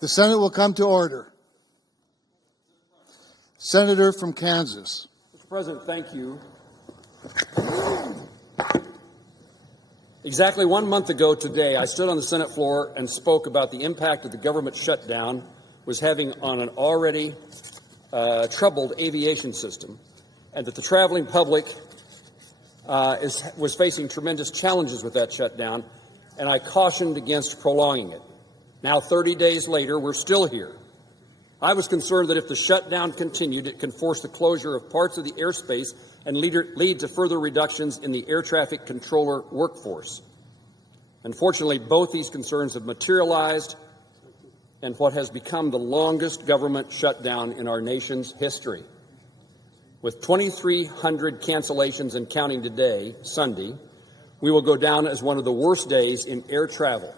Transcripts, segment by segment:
The Senate will come to order. Senator from Kansas. Mr. President, thank you. Exactly 1 month ago today, I stood on the Senate floor and spoke about the impact that the government shutdown was having on an already troubled aviation system, and that the traveling public was facing tremendous challenges with that shutdown, and I cautioned against prolonging it. Now, 30 days later, we're still here. I was concerned that if the shutdown continued, it can force the closure of parts of the airspace and lead to further reductions in the air traffic controller workforce. Unfortunately, both these concerns have materialized in what has become the longest government shutdown in our nation's history. With 2,300 cancellations and counting today, Sunday, we will go down as one of the worst days in air travel.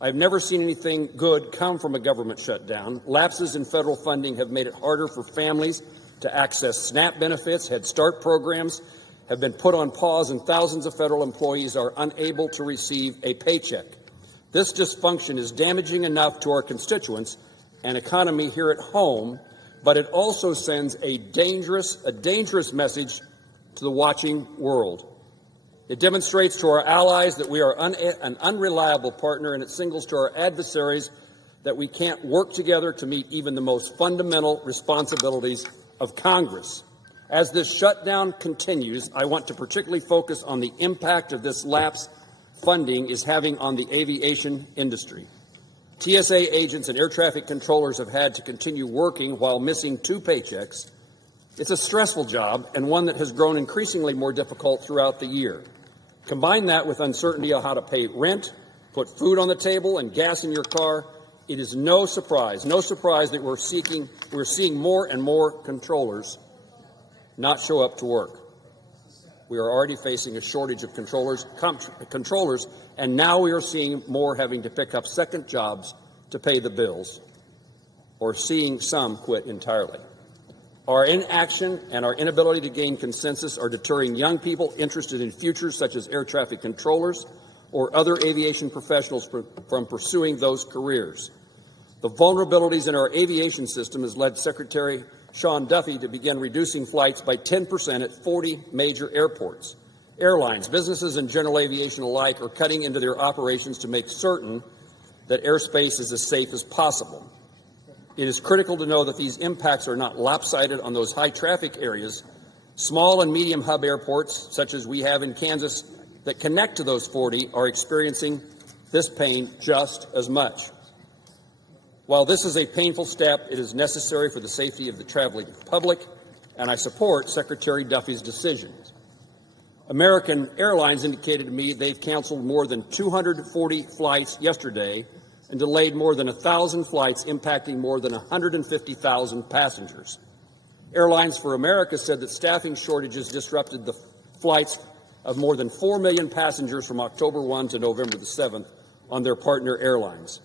I've never seen anything good come from a government shutdown. Lapses in federal funding have made it harder for families to access SNAP benefits. Head Start programs have been put on pause, and thousands of federal employees are unable to receive a paycheck. This dysfunction is damaging enough to our constituents and economy here at home, but it also sends a dangerous message to the watching world. It demonstrates to our allies that we are an unreliable partner, and it signals to our adversaries that we can't work together to meet even the most fundamental responsibilities of Congress. As this shutdown continues, I want to particularly focus on the impact of this lapse funding is having on the aviation industry. TSA agents and air traffic controllers have had to continue working while missing 2 paychecks. It's a stressful job, and one that has grown increasingly more difficult throughout the year. Combine that with uncertainty on how to pay rent, put food on the table, and gas in your car. It is no surprise that we're seeing more and more controllers not show up to work. We are already facing a shortage of controllers, and now we are seeing more having to pick up second jobs to pay the bills, or seeing some quit entirely. Our inaction and our inability to gain consensus are deterring young people interested in futures such as air traffic controllers or other aviation professionals from pursuing those careers. The vulnerabilities in our aviation system has led Secretary Sean Duffy to begin reducing flights by 10% at 40 major airports. Airlines, businesses, and general aviation alike are cutting into their operations to make certain that airspace is as safe as possible. It is critical to know that these impacts are not lopsided on those high-traffic areas. Small and medium hub airports, such as we have in Kansas, that connect to those 40 are experiencing this pain just as much. While this is a painful step, it is necessary for the safety of the traveling public, and I support Secretary Duffy's decisions. American Airlines indicated to me they've canceled more than 240 flights yesterday and delayed more than 1,000 flights, impacting more than 150,000 passengers. Airlines for America said that staffing shortages disrupted the flights of more than 4 million passengers from October 1 to November the 7th on their partner airlines.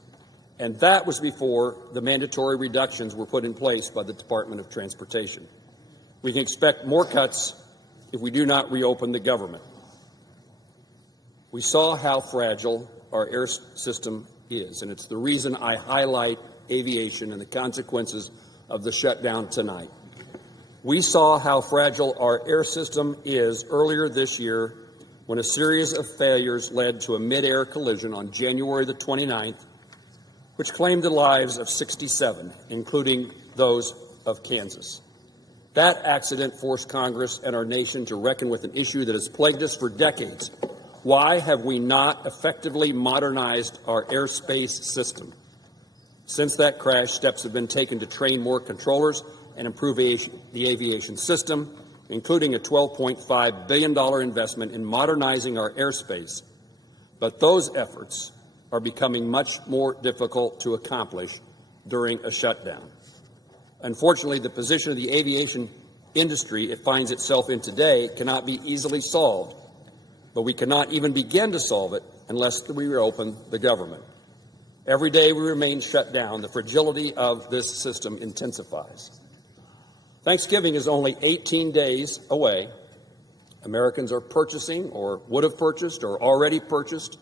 And that was before the mandatory reductions were put in place by the Department of Transportation. We can expect more cuts if we do not reopen the government. We saw how fragile our air system is, and it's the reason I highlight aviation and the consequences of the shutdown tonight. We saw how fragile our air system is earlier this year when a series of failures led to a mid-air collision on January the 29th, which claimed the lives of 67, including those of Kansas. That accident forced Congress and our nation to reckon with an issue that has plagued us for decades. Why have we not effectively modernized our airspace system? Since that crash, steps have been taken to train more controllers and improve the aviation system, including a $12.5 billion investment in modernizing our airspace. But those efforts are becoming much more difficult to accomplish during a shutdown. Unfortunately, the position of the aviation industry it finds itself in today cannot be easily solved, but we cannot even begin to solve it unless we reopen the government. Every day we remain shut down, the fragility of this system intensifies. Thanksgiving is only 18 days away. Americans are purchasing or would have purchased or already purchased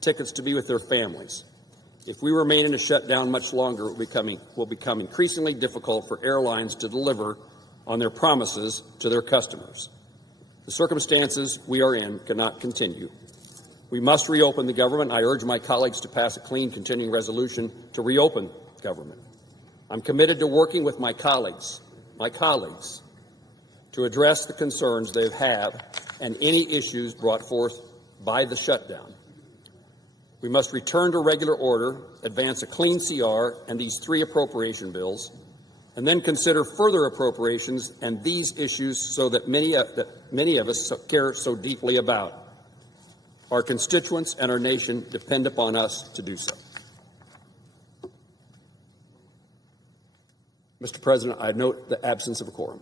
tickets to be with their families. If we remain in a shutdown much longer, it will become increasingly difficult for airlines to deliver on their promises to their customers. The circumstances we are in cannot continue. We must reopen the government. I urge my colleagues to pass a clean continuing resolution to reopen government. I'm committed to working with my colleagues, to address the concerns they have and any issues brought forth by the shutdown. We must return to regular order, advance a clean CR and these 3 appropriation bills, and then consider further appropriations and these issues so that many of us care so deeply about. Our constituents and our nation depend upon us to do so. Mr. President, I note the absence of a quorum.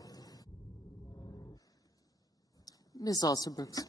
Ms. Alston-Brooks.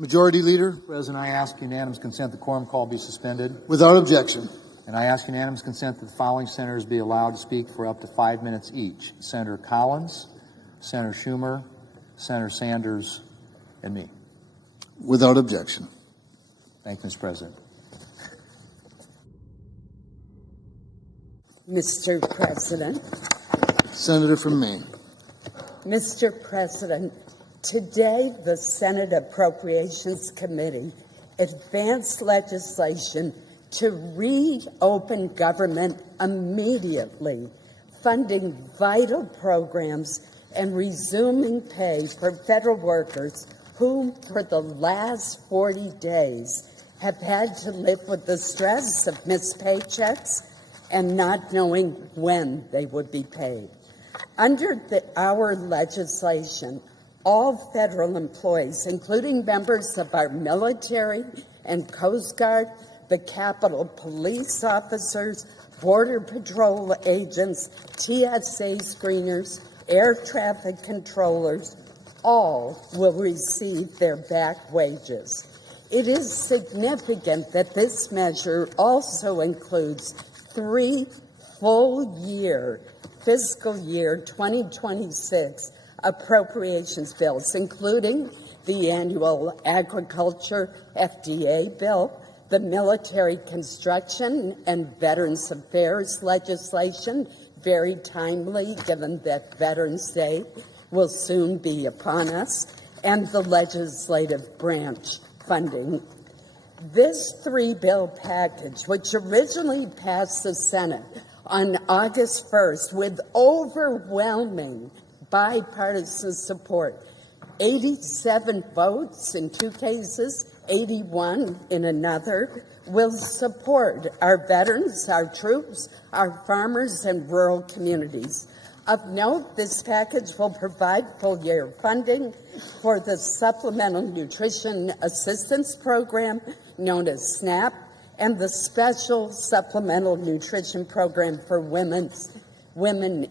Majority Leader, President, I ask unanimous consent the quorum call be suspended. without objection. And I ask unanimous consent that the following senators be allowed to speak for up to 5 minutes each. Senator Collins, Senator Schumer, Senator Sanders, and me. Without objection. Thank you, Mr. President. Mr. President, Senator from Maine. Mr. President, today the Senate Appropriations Committee advanced legislation to reopen government immediately, funding vital programs and resuming pay for federal workers who, for the last 40 days, have had to live with the stress of missed paychecks and not knowing when they would be paid. Under our legislation, all federal employees, including members of our military and Coast Guard, the Capitol Police officers, Border Patrol agents, TSA screeners, air traffic controllers, all will receive their back wages. It is significant that this measure also includes 3 full-year, fiscal year 2026 appropriations bills, including the annual agriculture FDA bill, the military construction and Veterans Affairs legislation, very timely given that Veterans Day will soon be upon us, and the legislative branch funding. This 3-bill package, which originally passed the Senate on August 1st with overwhelming bipartisan support, 87 votes in 2 cases, 81 in another, will support our veterans, our troops, our farmers, and rural communities. Of note, this package will provide full-year funding for the Supplemental Nutrition Assistance Program, known as SNAP, and the Special Supplemental Nutrition Program for women,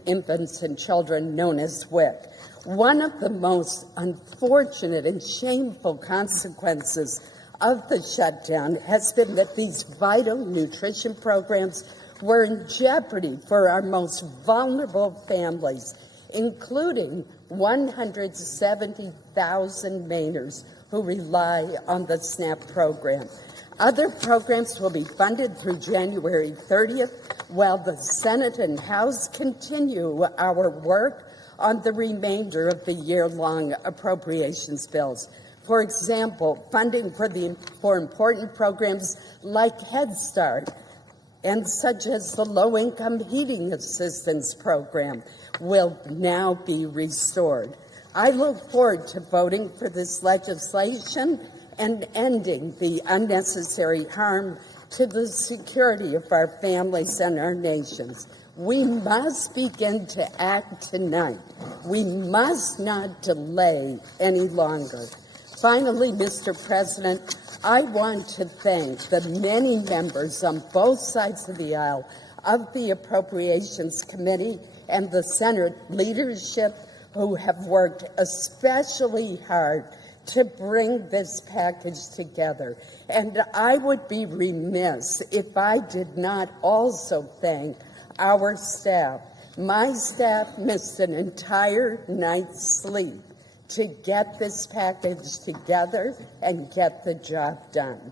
infants, and children, known as WIC. One of the most unfortunate and shameful consequences of the shutdown has been that these vital nutrition programs were in jeopardy for our most vulnerable families, including 170,000 Mainers who rely on the SNAP program. Other programs will be funded through January 30th, while the Senate and House continue our work on the remainder of the year-long appropriations bills. For example, funding for important programs like Head Start and such as the Low-Income Heating Assistance Program will now be restored. I look forward to voting for this legislation and ending the unnecessary harm to the security of our families and our nations. We must begin to act tonight. We must not delay any longer. Finally, Mr. President, I want to thank the many members on both sides of the aisle of the Appropriations Committee and the Senate leadership who have worked especially hard to bring this package together. And I would be remiss if I did not also thank our staff. My staff missed an entire night's sleep to get this package together and get the job done.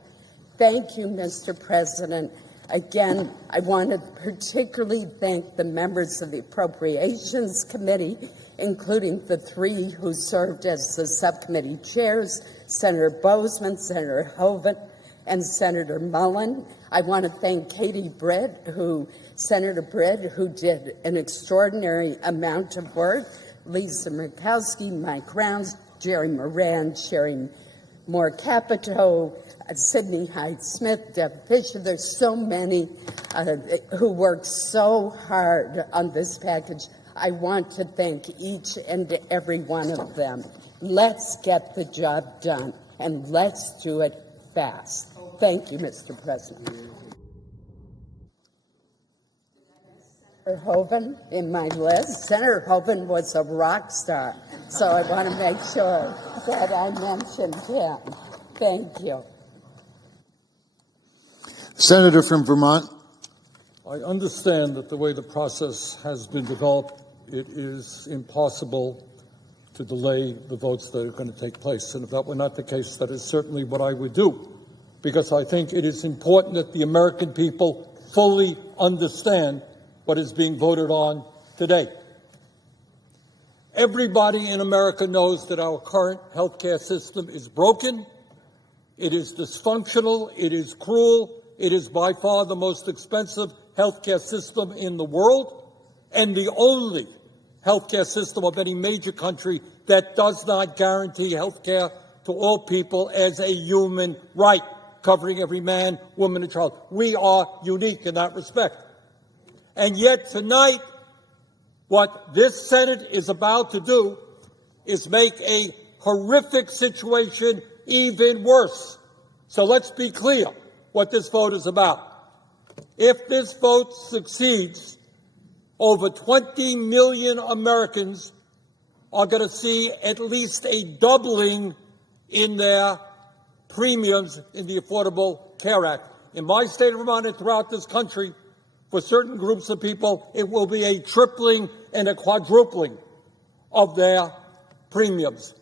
Thank you, Mr. President. Again, I want to particularly thank the members of the Appropriations Committee, including the 3 who served as the subcommittee chairs, Senator Bozeman, Senator Hoven, and Senator Mullen. I want to thank Senator Britt, who did an extraordinary amount of work, Lisa Murkowski, Mike Rounds, Jerry Moran, Sherry Moore Capito, Sidney Hyde-Smith, Deb Fisher. There's so many who worked so hard on this package. I want to thank each and every one of them. Let's get the job done, and let's do it fast. Thank you, Mr. President. Senator Hoven in my list. Senator Hoven was a rock star, so I want to make sure that I mentioned him. Thank you. Senator from Vermont. I understand that the way the process has been developed, it is impossible to delay the votes that are going to take place. And if that were not the case, that is certainly what I would do, because I think it is important that the American people fully understand what is being voted on today. Everybody in America knows that our current health care system is broken, it is dysfunctional, it is cruel, it is by far the most expensive health care system in the world, and the only health care system of any major country that does not guarantee health care to all people as a human right, covering every man, woman, and child. We are unique in that respect. And yet tonight, what this Senate is about to do is make a horrific situation even worse. So let's be clear what this vote is about. If this vote succeeds, over 20 million Americans are going to see at least a doubling in their premiums in the Affordable Care Act. In my state of Vermont and throughout this country, for certain groups of people, it will be a tripling and a quadrupling of their premiums.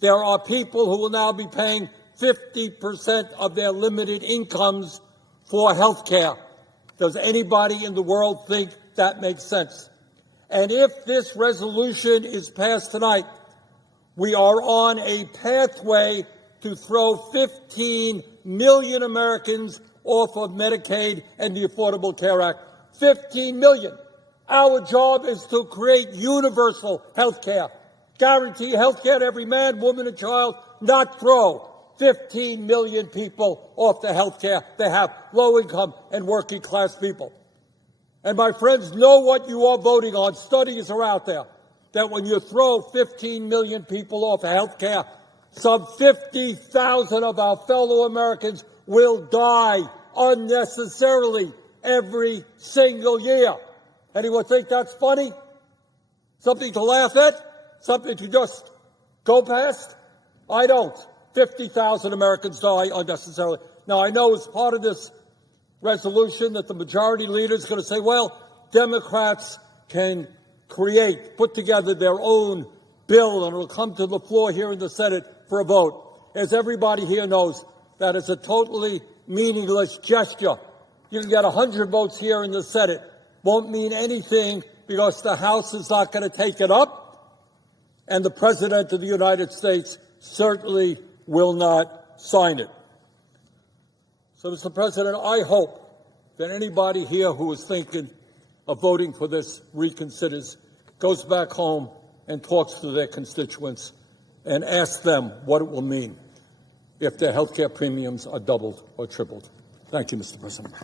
There are people who will now be paying 50% of their limited incomes for health care. Does anybody in the world think that makes sense? And if this resolution is passed tonight, we are on a pathway to throw 15 million Americans off of Medicaid and the Affordable Care Act. 15 million. Our job is to create universal health care, guarantee health care to every man, woman, and child, not throw 15 million people off the health care they have, low-income and working-class people. And my friends, know what you are voting on. Studies are out there that when you throw 15 million people off of health care, some 50,000 of our fellow Americans will die unnecessarily every single year. Anyone think that's funny? Something to laugh at? Something to just go past? I don't. 50,000 Americans die unnecessarily. Now, I know as part of this resolution that the majority leader is going to say, well, Democrats can put together their own bill, and it will come to the floor here in the Senate for a vote. As everybody here knows, that is a totally meaningless gesture. You can get 100 votes here in the Senate. Won't mean anything because the House is not going to take it up, and the President of the United States certainly will not sign it. So, Mr. President, I hope that anybody here who is thinking of voting for this reconsiders, goes back home and talks to their constituents and asks them what it will mean if their health care premiums are doubled or tripled. Thank you, Mr. President.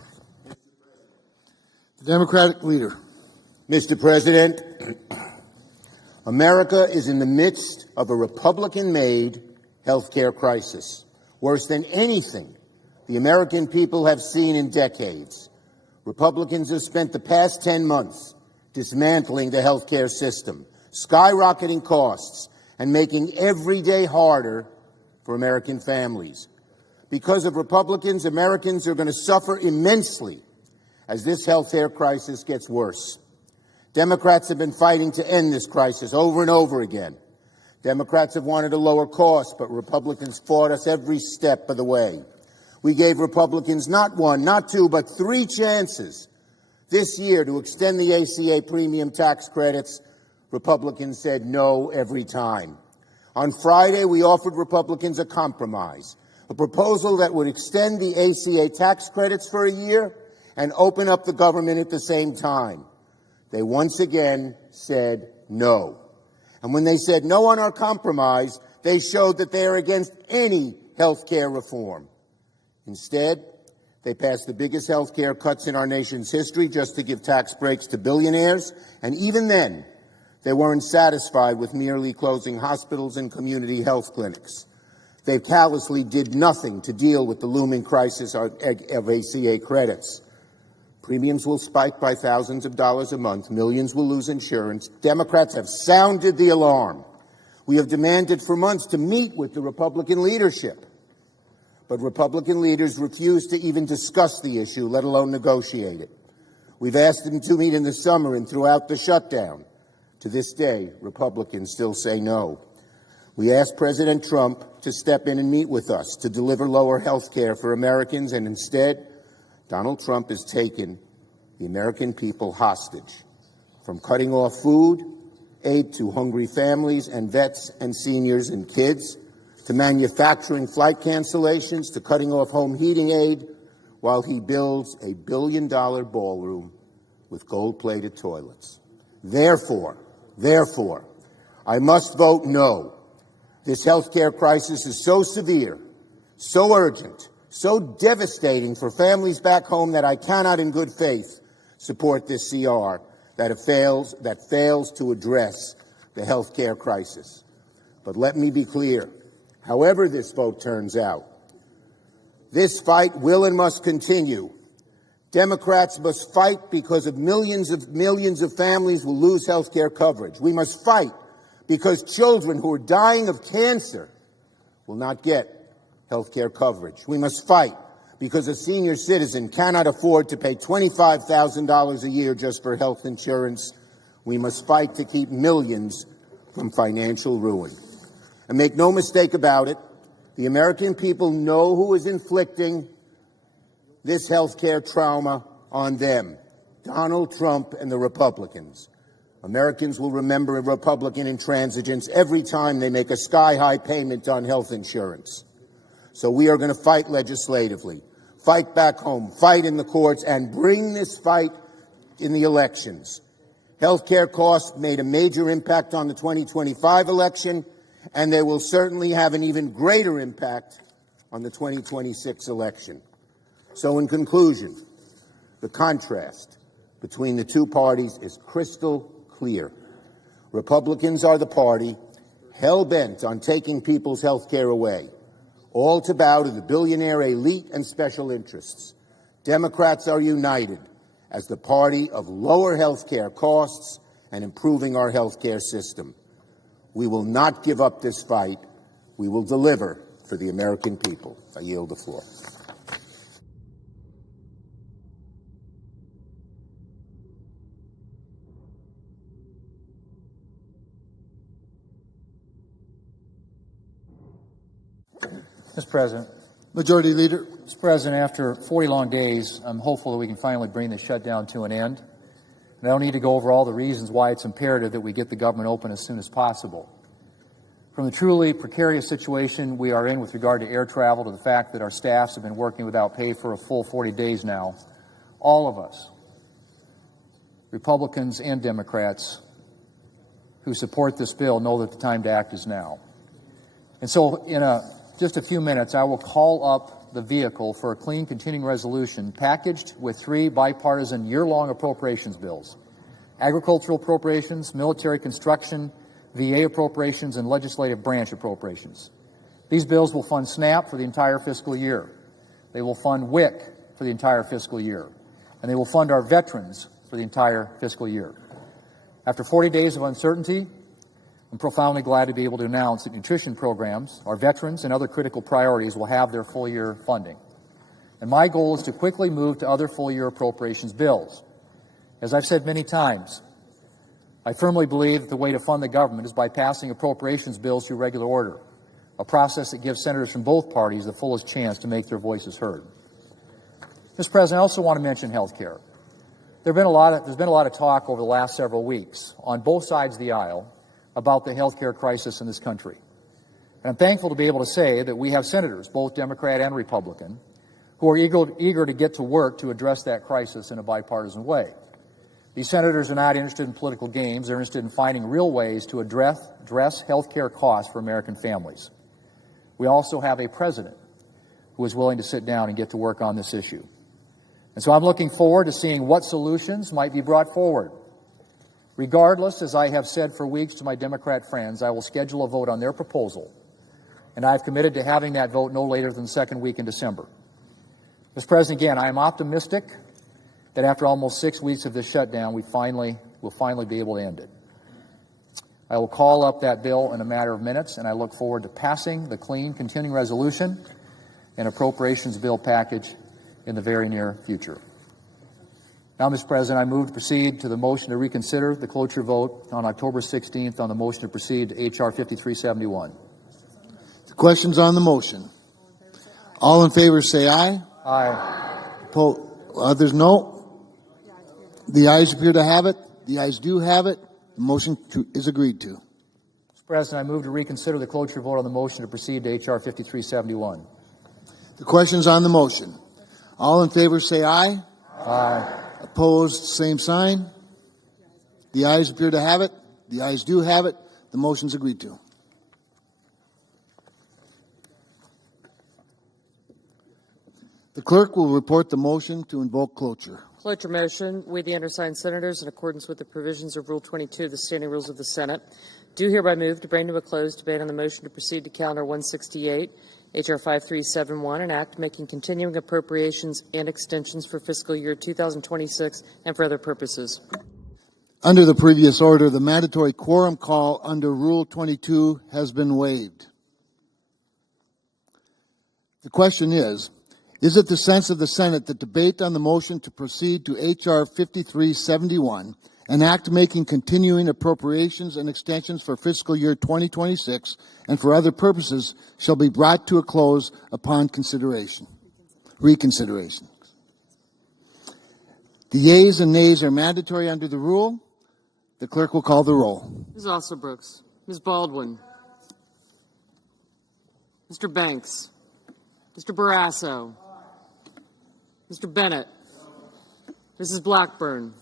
The Democratic leader. Mr. President, America is in the midst of a Republican-made health care crisis, worse than anything the American people have seen in decades. Republicans have spent the past 10 months dismantling the health care system, skyrocketing costs, and making every day harder for American families. Because of Republicans, Americans are going to suffer immensely as this health care crisis gets worse. Democrats have been fighting to end this crisis over and over again. Democrats have wanted to lower costs, but Republicans fought us every step of the way. We gave Republicans not one, not two, but 3 chances this year to extend the ACA premium tax credits. Republicans said no every time. On Friday, we offered Republicans a compromise, a proposal that would extend the ACA tax credits for a year and open up the government at the same time. They once again said no. And when they said no on our compromise, they showed that they are against any health care reform. Instead, they passed the biggest health care cuts in our nation's history just to give tax breaks to billionaires, and even then, they weren't satisfied with merely closing hospitals and community health clinics. They callously did nothing to deal with the looming crisis of ACA credits. Premiums will spike by thousands of dollars a month. Millions will lose insurance. Democrats have sounded the alarm. We have demanded for months to meet with the Republican leadership. but Republican leaders refuse to even discuss the issue, let alone negotiate it. We've asked them to meet in the summer and throughout the shutdown. To this day, Republicans still say no. We asked President Trump to step in and meet with us to deliver lower health care for Americans, and instead, Donald Trump has taken the American people hostage, from cutting off food aid to hungry families and vets and seniors and kids, to manufacturing flight cancellations, to cutting off home heating aid, while he builds a billion-dollar ballroom with gold-plated toilets. Therefore, I must vote no. This health care crisis is so severe, so urgent, so devastating for families back home that I cannot in good faith support this CR that fails to address the health care crisis. But let me be clear. However this vote turns out, this fight will and must continue. Democrats must fight because millions of families will lose health care coverage. We must fight because children who are dying of cancer will not get health care coverage. We must fight because a senior citizen cannot afford to pay $25,000 a year just for health insurance. We must fight to keep millions from financial ruin. And make no mistake about it, the American people know who is inflicting this health care trauma on them: Donald Trump and the Republicans. Americans will remember Republican intransigence every time they make a sky-high payment on health insurance. So we are going to fight legislatively, fight back home, fight in the courts, and bring this fight in the elections. Health care costs made a major impact on the 2025 election, and they will certainly have an even greater impact on the 2026 election. So in conclusion, the contrast between the two parties is crystal clear. Republicans are the party hell-bent on taking people's health care away, all to bow to the billionaire elite and special interests. Democrats are united as the party of lower health care costs and improving our health care system. We will not give up this fight. We will deliver for the American people. I yield the floor. Mr. President. Majority Leader. Mr. President, after 40 long days, I'm hopeful that we can finally bring the shutdown to an end. And I don't need to go over all the reasons why it's imperative that we get the government open as soon as possible. From the truly precarious situation we are in with regard to air travel to the fact that our staffs have been working without pay for a full 40 days now, all of us, Republicans and Democrats, who support this bill know that the time to act is now. And so in just a few minutes, I will call up the vehicle for a clean continuing resolution packaged with 3 bipartisan year-long appropriations bills: agricultural appropriations, military construction, VA appropriations, and legislative branch appropriations. These bills will fund SNAP for the entire fiscal year. They will fund WIC for the entire fiscal year. And they will fund our veterans for the entire fiscal year. After 40 days of uncertainty, I'm profoundly glad to be able to announce that nutrition programs, our veterans, and other critical priorities will have their full-year funding. And my goal is to quickly move to other full-year appropriations bills. As I've said many times, I firmly believe that the way to fund the government is by passing appropriations bills through regular order, a process that gives senators from both parties the fullest chance to make their voices heard. Mr. President, I also want to mention health care. There's been a lot of talk over the last several weeks on both sides of the aisle about the health care crisis in this country. And I'm thankful to be able to say that we have senators, both Democrat and Republican, who are eager to get to work to address that crisis in a bipartisan way. These senators are not interested in political games. They're interested in finding real ways to address health care costs for American families. We also have a president who is willing to sit down and get to work on this issue. And so I'm looking forward to seeing what solutions might be brought forward. Regardless, as I have said for weeks to my Democrat friends, I will schedule a vote on their proposal, and I've committed to having that vote no later than the second week in December. Mr. President, again, I am optimistic that after almost 6 weeks of this shutdown, we'll finally be able to end it. I will call up that bill in a matter of minutes, and I look forward to passing the clean continuing resolution an appropriations bill package in the very near future. Now, Mr. President, I move to proceed to the motion to reconsider the cloture vote on October 16th on the motion to proceed to H.R. 5371. The questions on the motion. All in favor say aye. Aye. Others no. The ayes appear to have it. The ayes do have it. The motion is agreed to. Mr. President, I move to reconsider the cloture vote on the motion to proceed to H.R. 5371. The questions on the motion. All in favor say aye. Aye. Opposed, same sign. The ayes appear to have it. The ayes do have it. The motion's agreed to. The clerk will report the motion to invoke cloture. Cloture motion. We, the undersigned senators, in accordance with the provisions of Rule 22 of the Standing Rules of the Senate, do hereby move to bring to a close debate on the motion to proceed to Calendar 168, H.R. 5371, an act making continuing appropriations and extensions for fiscal year 2026 and for other purposes. Under the previous order, the mandatory quorum call under Rule 22 has been waived. The question is it the sense of the Senate that debate on the motion to proceed to H.R. 5371, an act making continuing appropriations and extensions for fiscal year 2026 and for other purposes shall be brought to a close upon reconsideration. The yeas and nays are mandatory under the rule. The clerk will call the roll. Ms. Alsobrooks. Ms. Baldwin. Mr. Banks. Mr. Barrasso. Mr. Bennett. Mrs. Blackburn.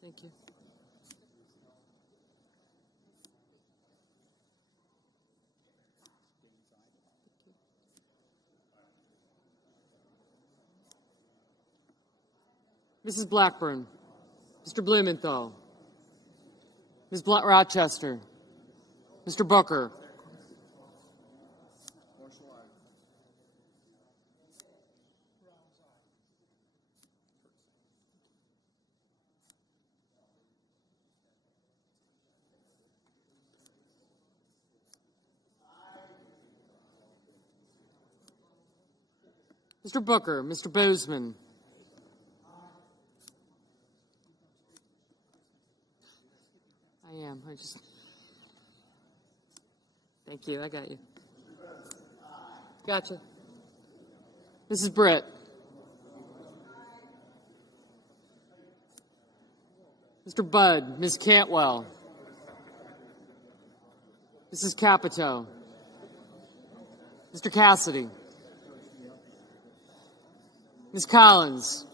Thank you. Mrs. Blackburn. Mr. Blumenthal. Ms. Rochester. Mr. Booker. Mr. Booker. Mr. Bozeman. Thank you. I got you. Gotcha. Mrs. Britt. Mr. Budd. Ms. Cantwell. Mrs. Capito. Mr. Cassidy. Ms. Collins.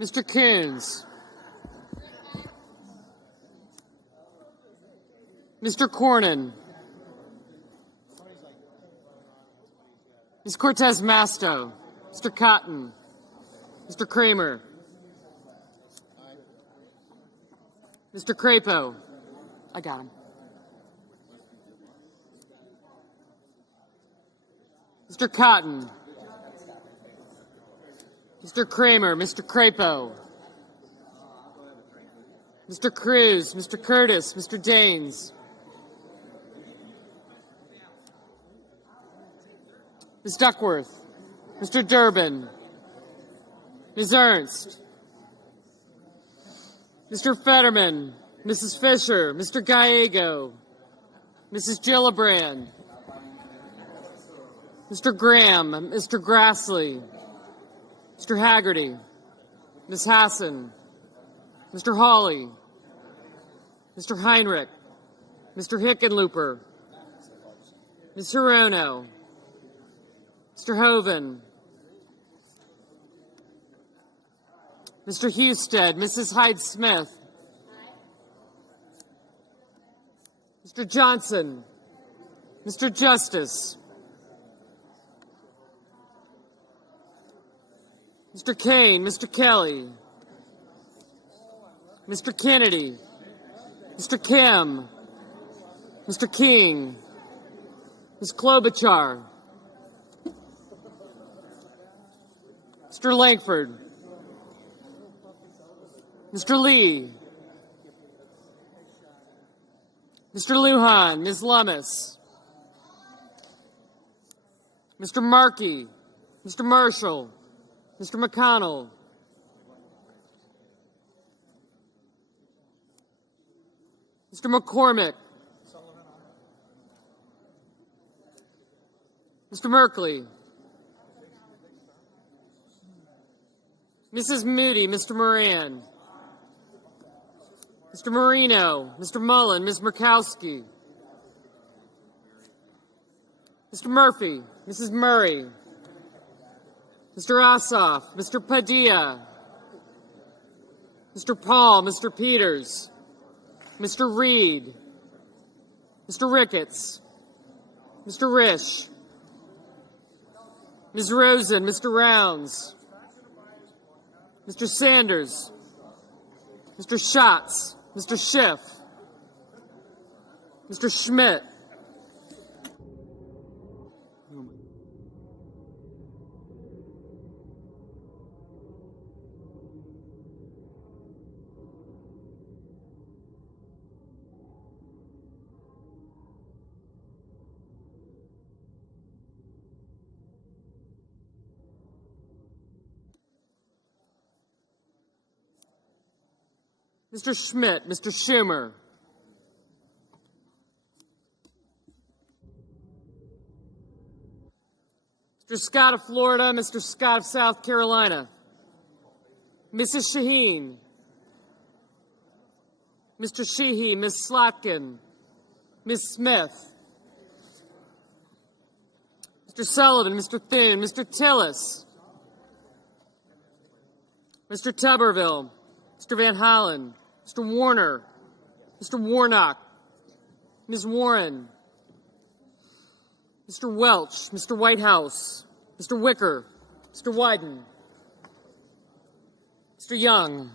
Mr. Coons. Mr. Cornyn. Ms. Cortez Masto. Mr. Cotton. Mr. Kramer. Mr. Crapo. I got him. Mr. Cotton. Mr. Kramer, Mr. Crapo, Mr. Cruz, Mr. Curtis, Mr. Daines, Ms. Duckworth, Mr. Durbin, Ms. Ernst, Mr. Fetterman, Mrs. Fisher, Mr. Gallego, Mrs. Gillibrand, Mr. Graham, Mr. Grassley, Mr. Haggerty, Ms. Hassan, Mr. Hawley, Mr. Heinrich, Mr. Hickenlooper, Ms. Hirono, Mr. Hoven, Mr. Husted, Mrs. Hyde-Smith, Mr. Johnson, Mr. Justice, Mr. Kane, Mr. Kelly, Mr. Kennedy, Mr. Kim, Mr. King, Ms. Klobuchar, Mr. Langford, Mr. Lee, Mr. Lujan, Ms. Lummis, Mr. Markey, Mr. Marshall, Mr. McConnell, Mr. McCormick, Mr. Merkley, Mrs. Moody, Mr. Moran, Mr. Marino, Mr. Mullen, Ms. Murkowski, Mr. Murphy, Mrs. Murray, Mr. Ossoff, Mr. Padilla, Mr. Paul, Mr. Peters, Mr. Reed, Mr. Ricketts, Mr. Risch, Ms. Rosen, Mr. Rounds, Mr. Sanders, Mr. Schatz, Mr. Schiff, Mr. Schmidt, Mr. Schmidt, Mr. Schumer, Mr. Scott of Florida, Mr. Scott of South Carolina, Mrs. Shaheen, Mr. Sheehy, Ms. Slotkin, Ms. Smith, Mr. Sullivan, Mr. Thune, Mr. Tillis, Mr. Tuberville, Mr. Van Hollen, Mr. Warner, Mr. Warnock, Ms. Warren, Mr. Welch, Mr. Whitehouse, Mr. Wicker, Mr. Wyden, Mr. Young,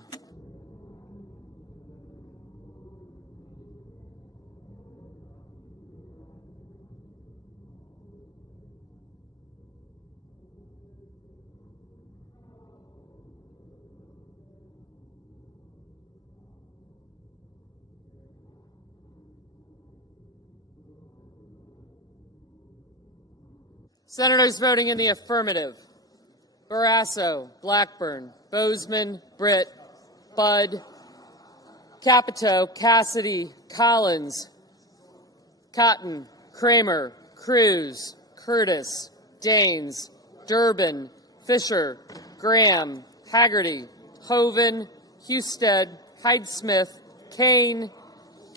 Senators voting in the affirmative: Barrasso, Blackburn, Bozeman, Britt, Budd, Capito, Cassidy, Collins, Cotton, Kramer, Cruz, Curtis, Daines, Durbin, Fisher, Graham, Haggerty, Hoven, Husted, Hyde-Smith, Kane,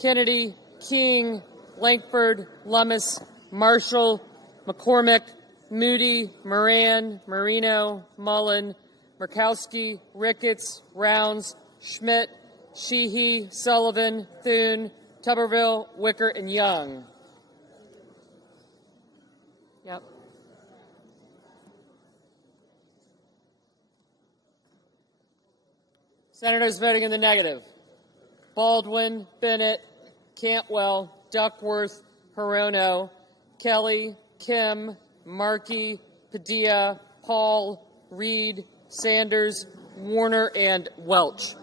Kennedy, King, Lankford, Lummis, Marshall, McCormick, Moody, Moran, Marino, Mullen, Murkowski, Ricketts, Rounds, Schmidt, Sheehy, Sullivan, Thune, Tuberville, Wicker, and Young. Yep. Senators voting in the negative: Baldwin, Bennett, Cantwell, Duckworth, Hirono, Kelly, Kim, Markey, Padilla, Paul, Reed, Sanders, Warner, and Welch.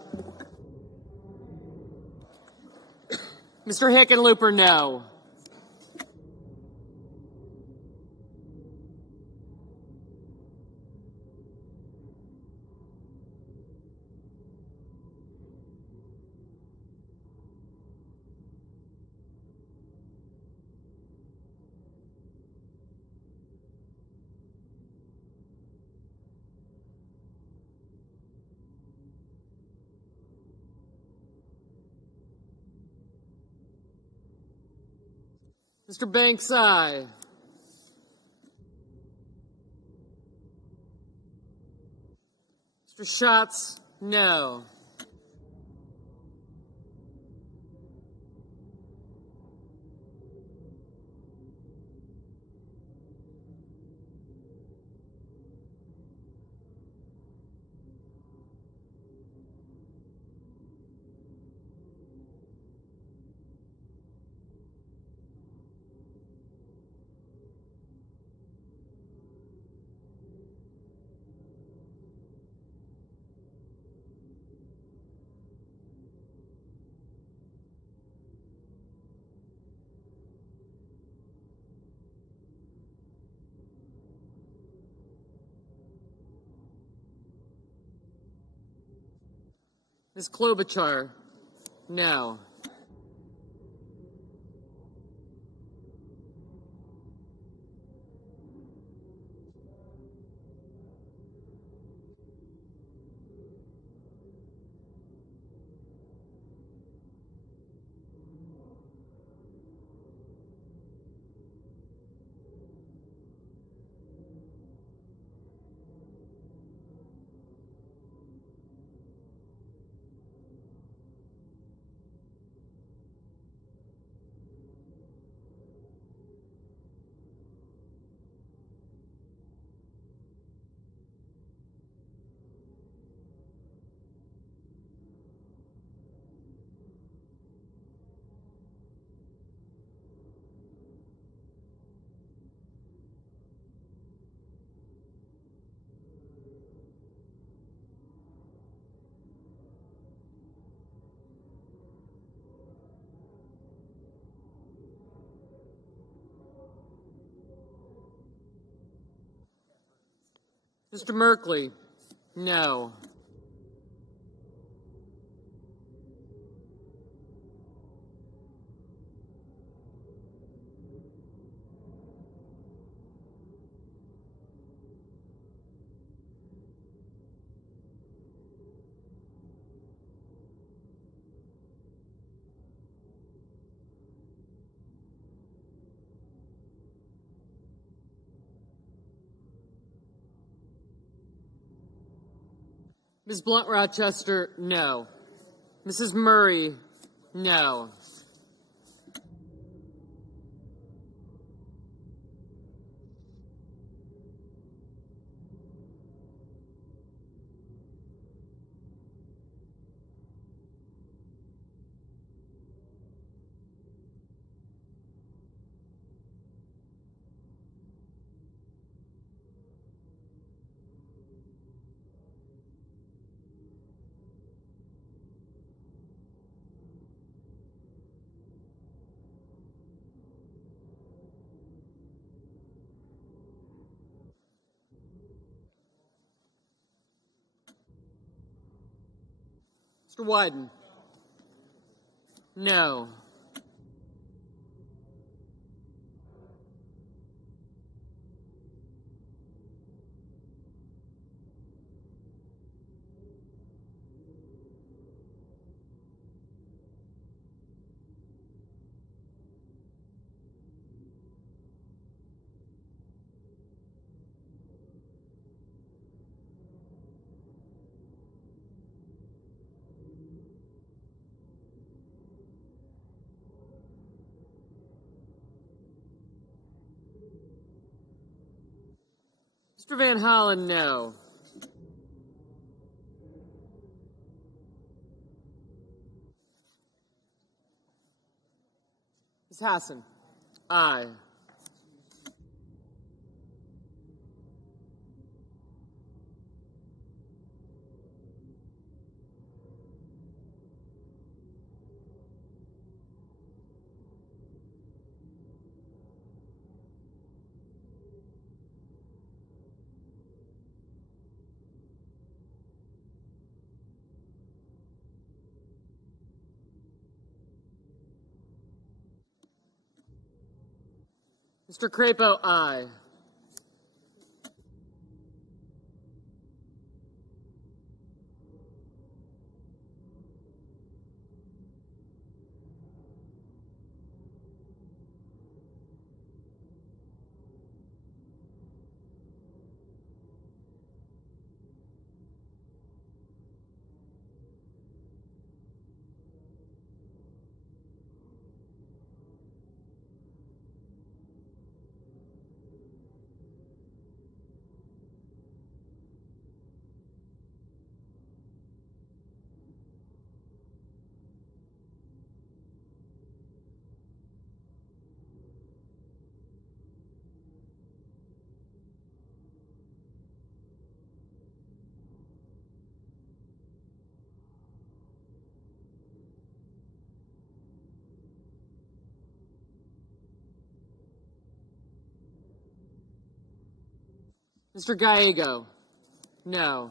Mr. Hickenlooper, no. Mr. Banks, aye. Mr. Schatz, no. Ms. Klobuchar, no. Mr. Merkley, no. Ms. Blunt Rochester, no. Mrs. Murray, no. Mr. Wyden, no. Mr. Van Hollen, no. Ms. Hassan, aye. Mr. Crapo, aye. Mr. Gallego, no.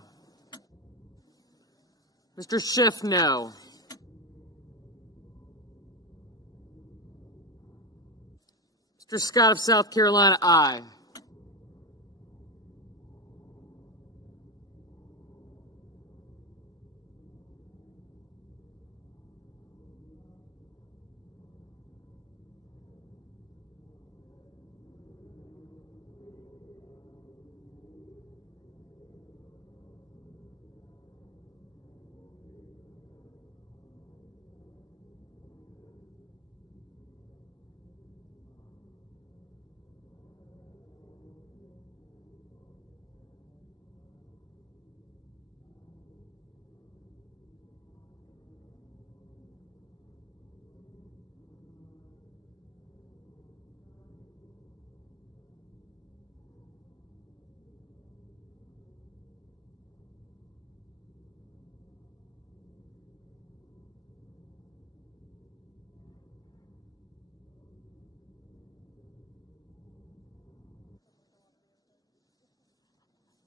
Mr. Schiff, no. Mr. Scott of South Carolina, aye.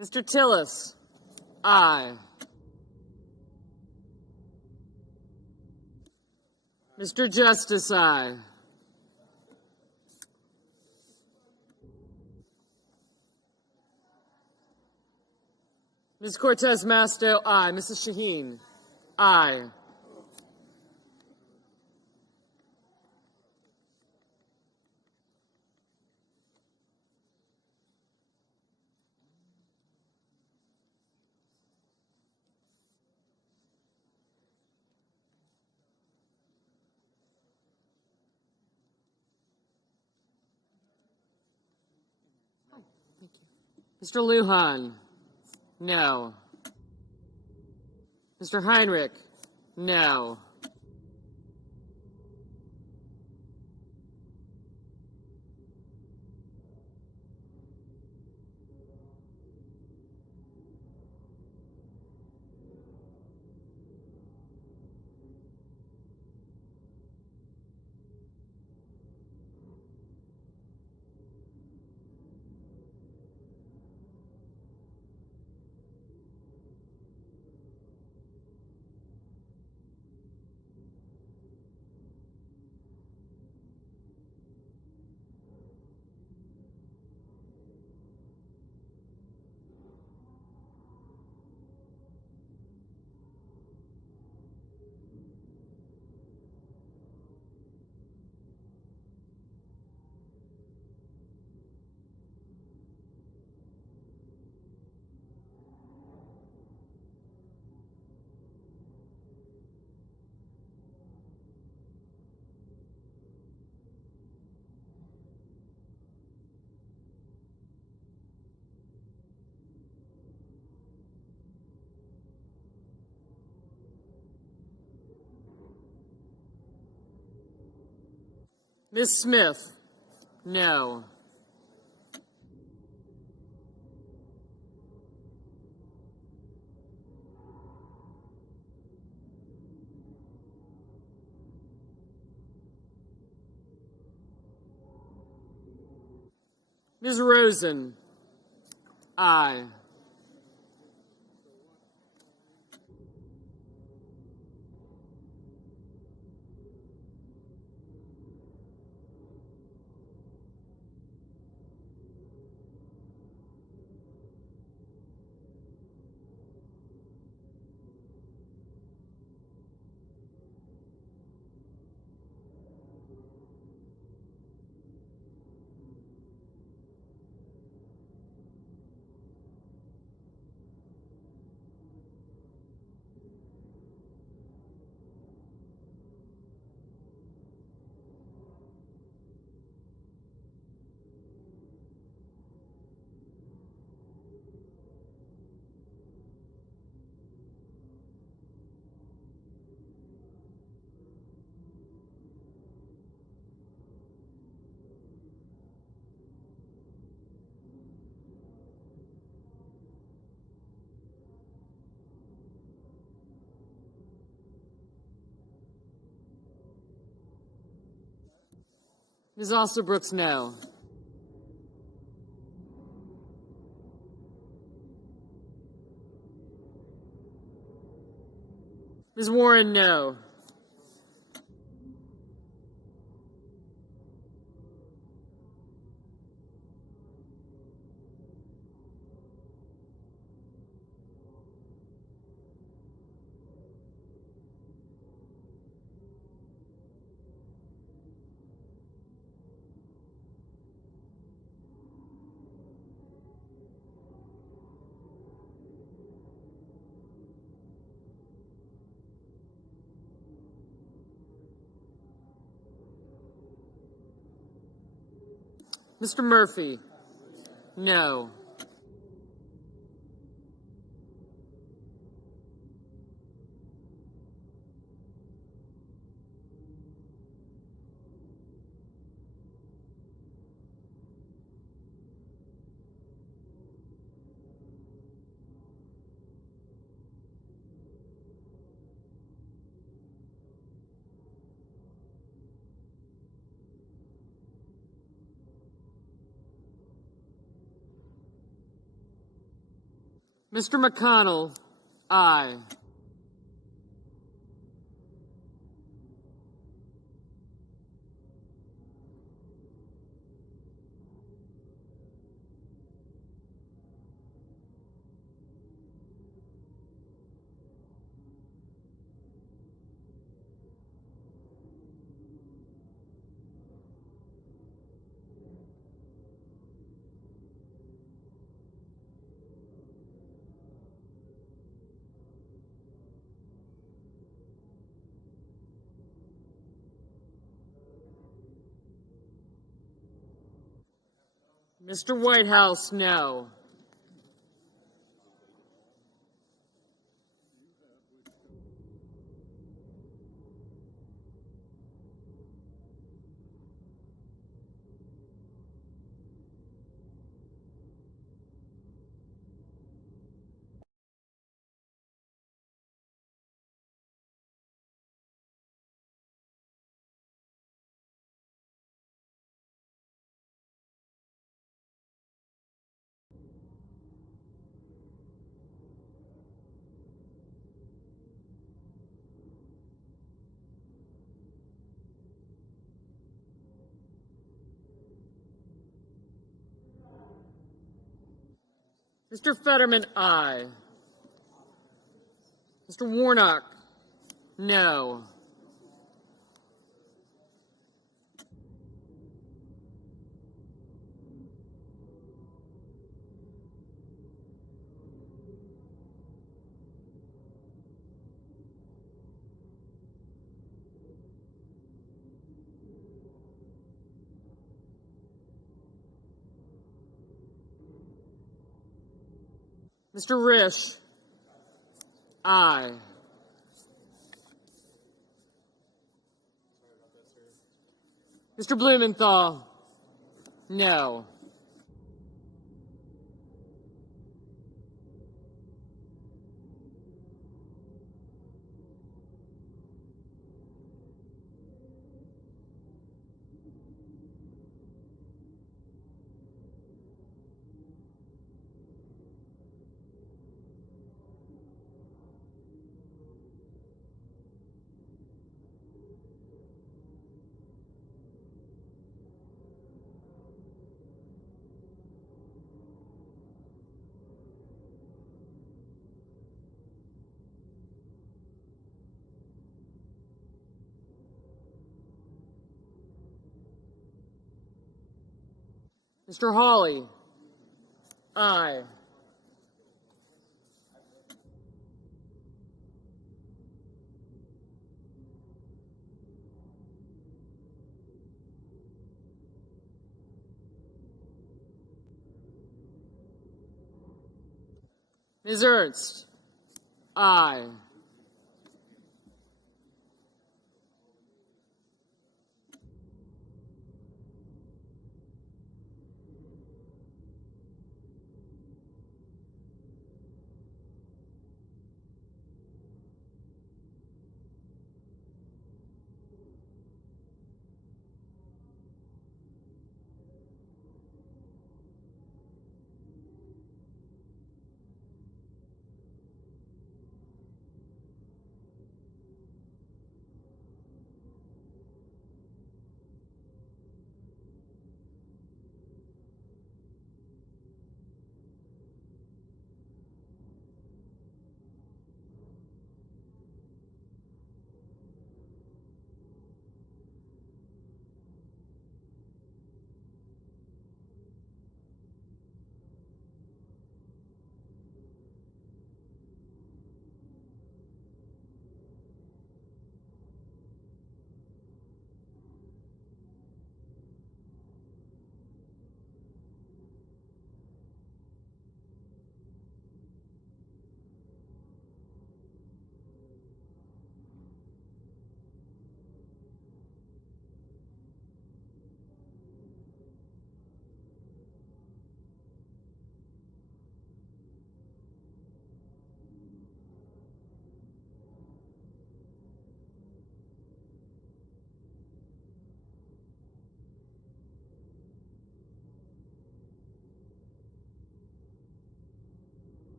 Mr. Tillis, aye. Mr. Justice, aye. Ms. Cortez Masto, aye. Mrs. Shaheen, aye. Mr. Lujan, no. Mr. Heinrich, no. Ms. Smith, no. Ms. Rosen, aye. Ms. Alsterbrooks, no. Ms. Warren, no. Mr. Murphy, no. Mr. McConnell, aye. Mr. Whitehouse, no. Mr. Fetterman, aye. Mr. Warnock, no. Mr. Risch, aye. Mr. Blumenthal, no. Mr. Hawley, aye. Ms. Ernst, aye.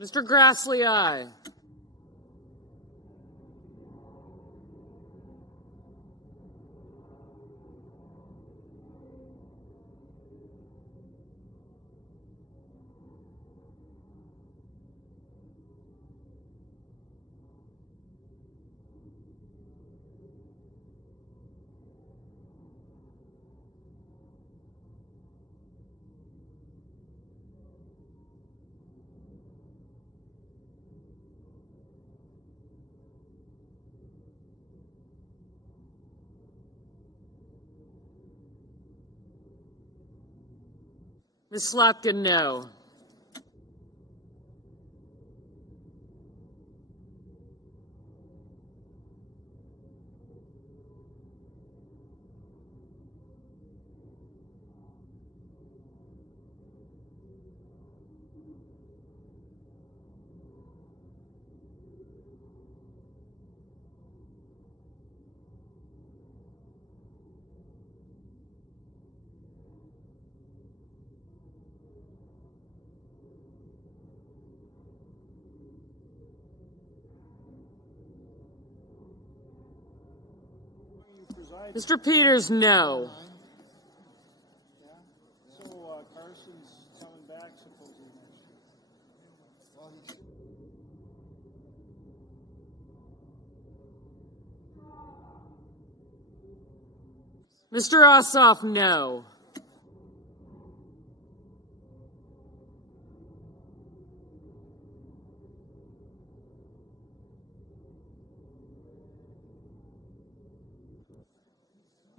Mr. Grassley, aye. Ms. Slotkin, no. Mr. Peters, no. So Carson's coming back supposedly next year. Mr. Ossoff, no.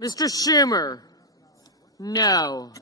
Mr. Schumer, no.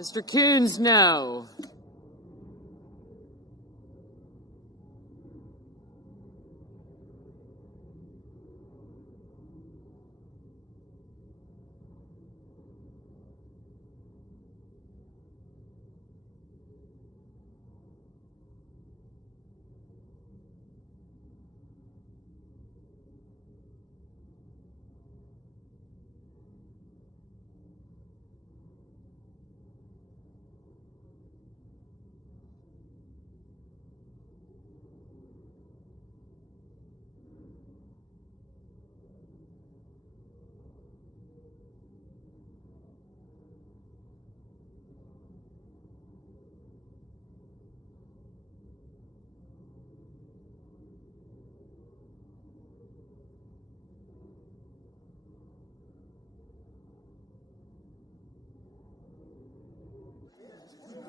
Mr. Coons, no.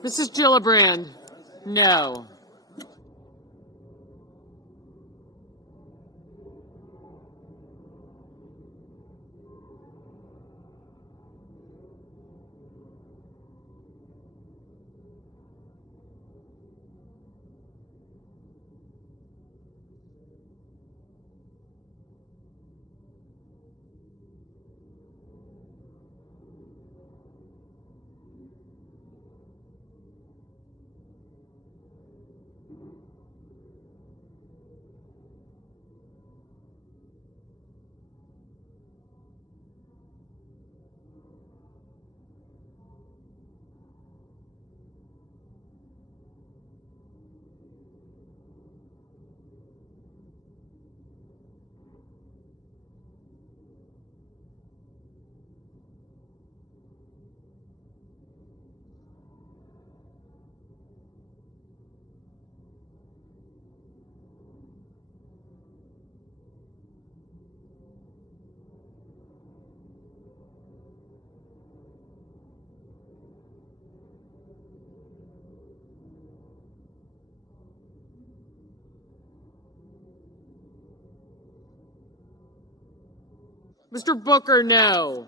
Mrs. Gillibrand, no. Mr. Booker, no.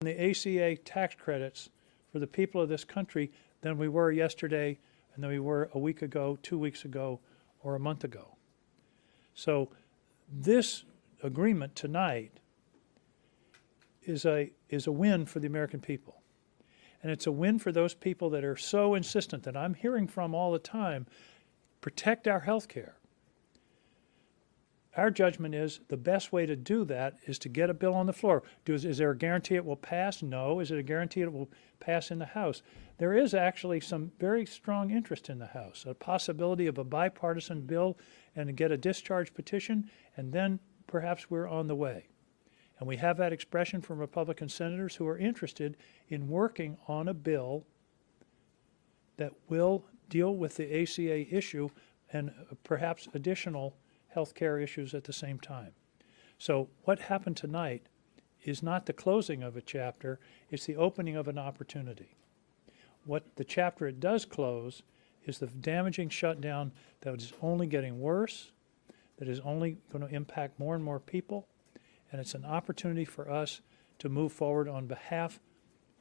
the ACA tax credits for the people of this country than we were yesterday and than we were a week ago, 2 weeks ago, or a month ago. So this agreement tonight is a win for the American people. And it's a win for those people that are so insistent, that I'm hearing from all the time, protect our health care. Our judgment is the best way to do that is to get a bill on the floor. Is there a guarantee it will pass? No. Is it a guarantee it will pass in the House? There is actually some very strong interest in the House, a possibility of a bipartisan bill and to get a discharge petition, and then perhaps we're on the way. And we have that expression from Republican senators who are interested in working on a bill that will deal with the ACA issue and perhaps additional health care issues at the same time. So what happened tonight is not the closing of a chapter, it's the opening of an opportunity. What the chapter it does close is the damaging shutdown that is only getting worse, that is only going to impact more and more people, and it's an opportunity for us to move forward on behalf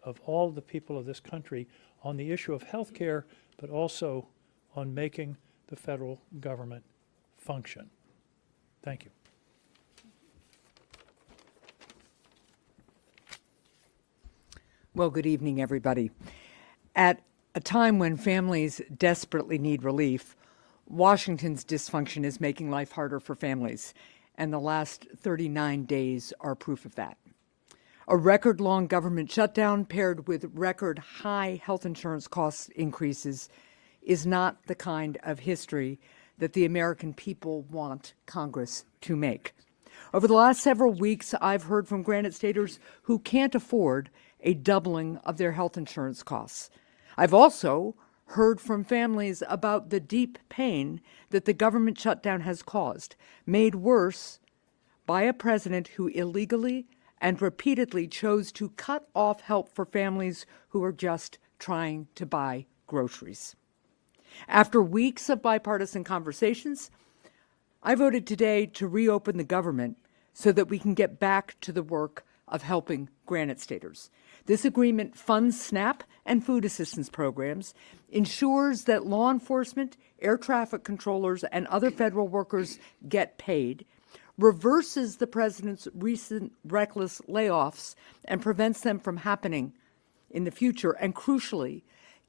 of all the people of this country on the issue of health care, but also on making the federal government function. Thank you. Well, good evening, everybody. At a time when families desperately need relief, Washington's dysfunction is making life harder for families, and the last 39 days are proof of that. A record-long government shutdown paired with record-high health insurance cost increases is not the kind of history that the American people want Congress to make. Over the last several weeks, I've heard from Granite Staters who can't afford a doubling of their health insurance costs. I've also heard from families about the deep pain that the government shutdown has caused, made worse by a president who illegally and repeatedly chose to cut off help for families who are just trying to buy groceries. After weeks of bipartisan conversations, I voted today to reopen the government so that we can get back to the work of helping Granite Staters. This agreement funds SNAP and food assistance programs, ensures that law enforcement, air traffic controllers, and other federal workers get paid, reverses the president's recent reckless layoffs and prevents them from happening in the future, and crucially,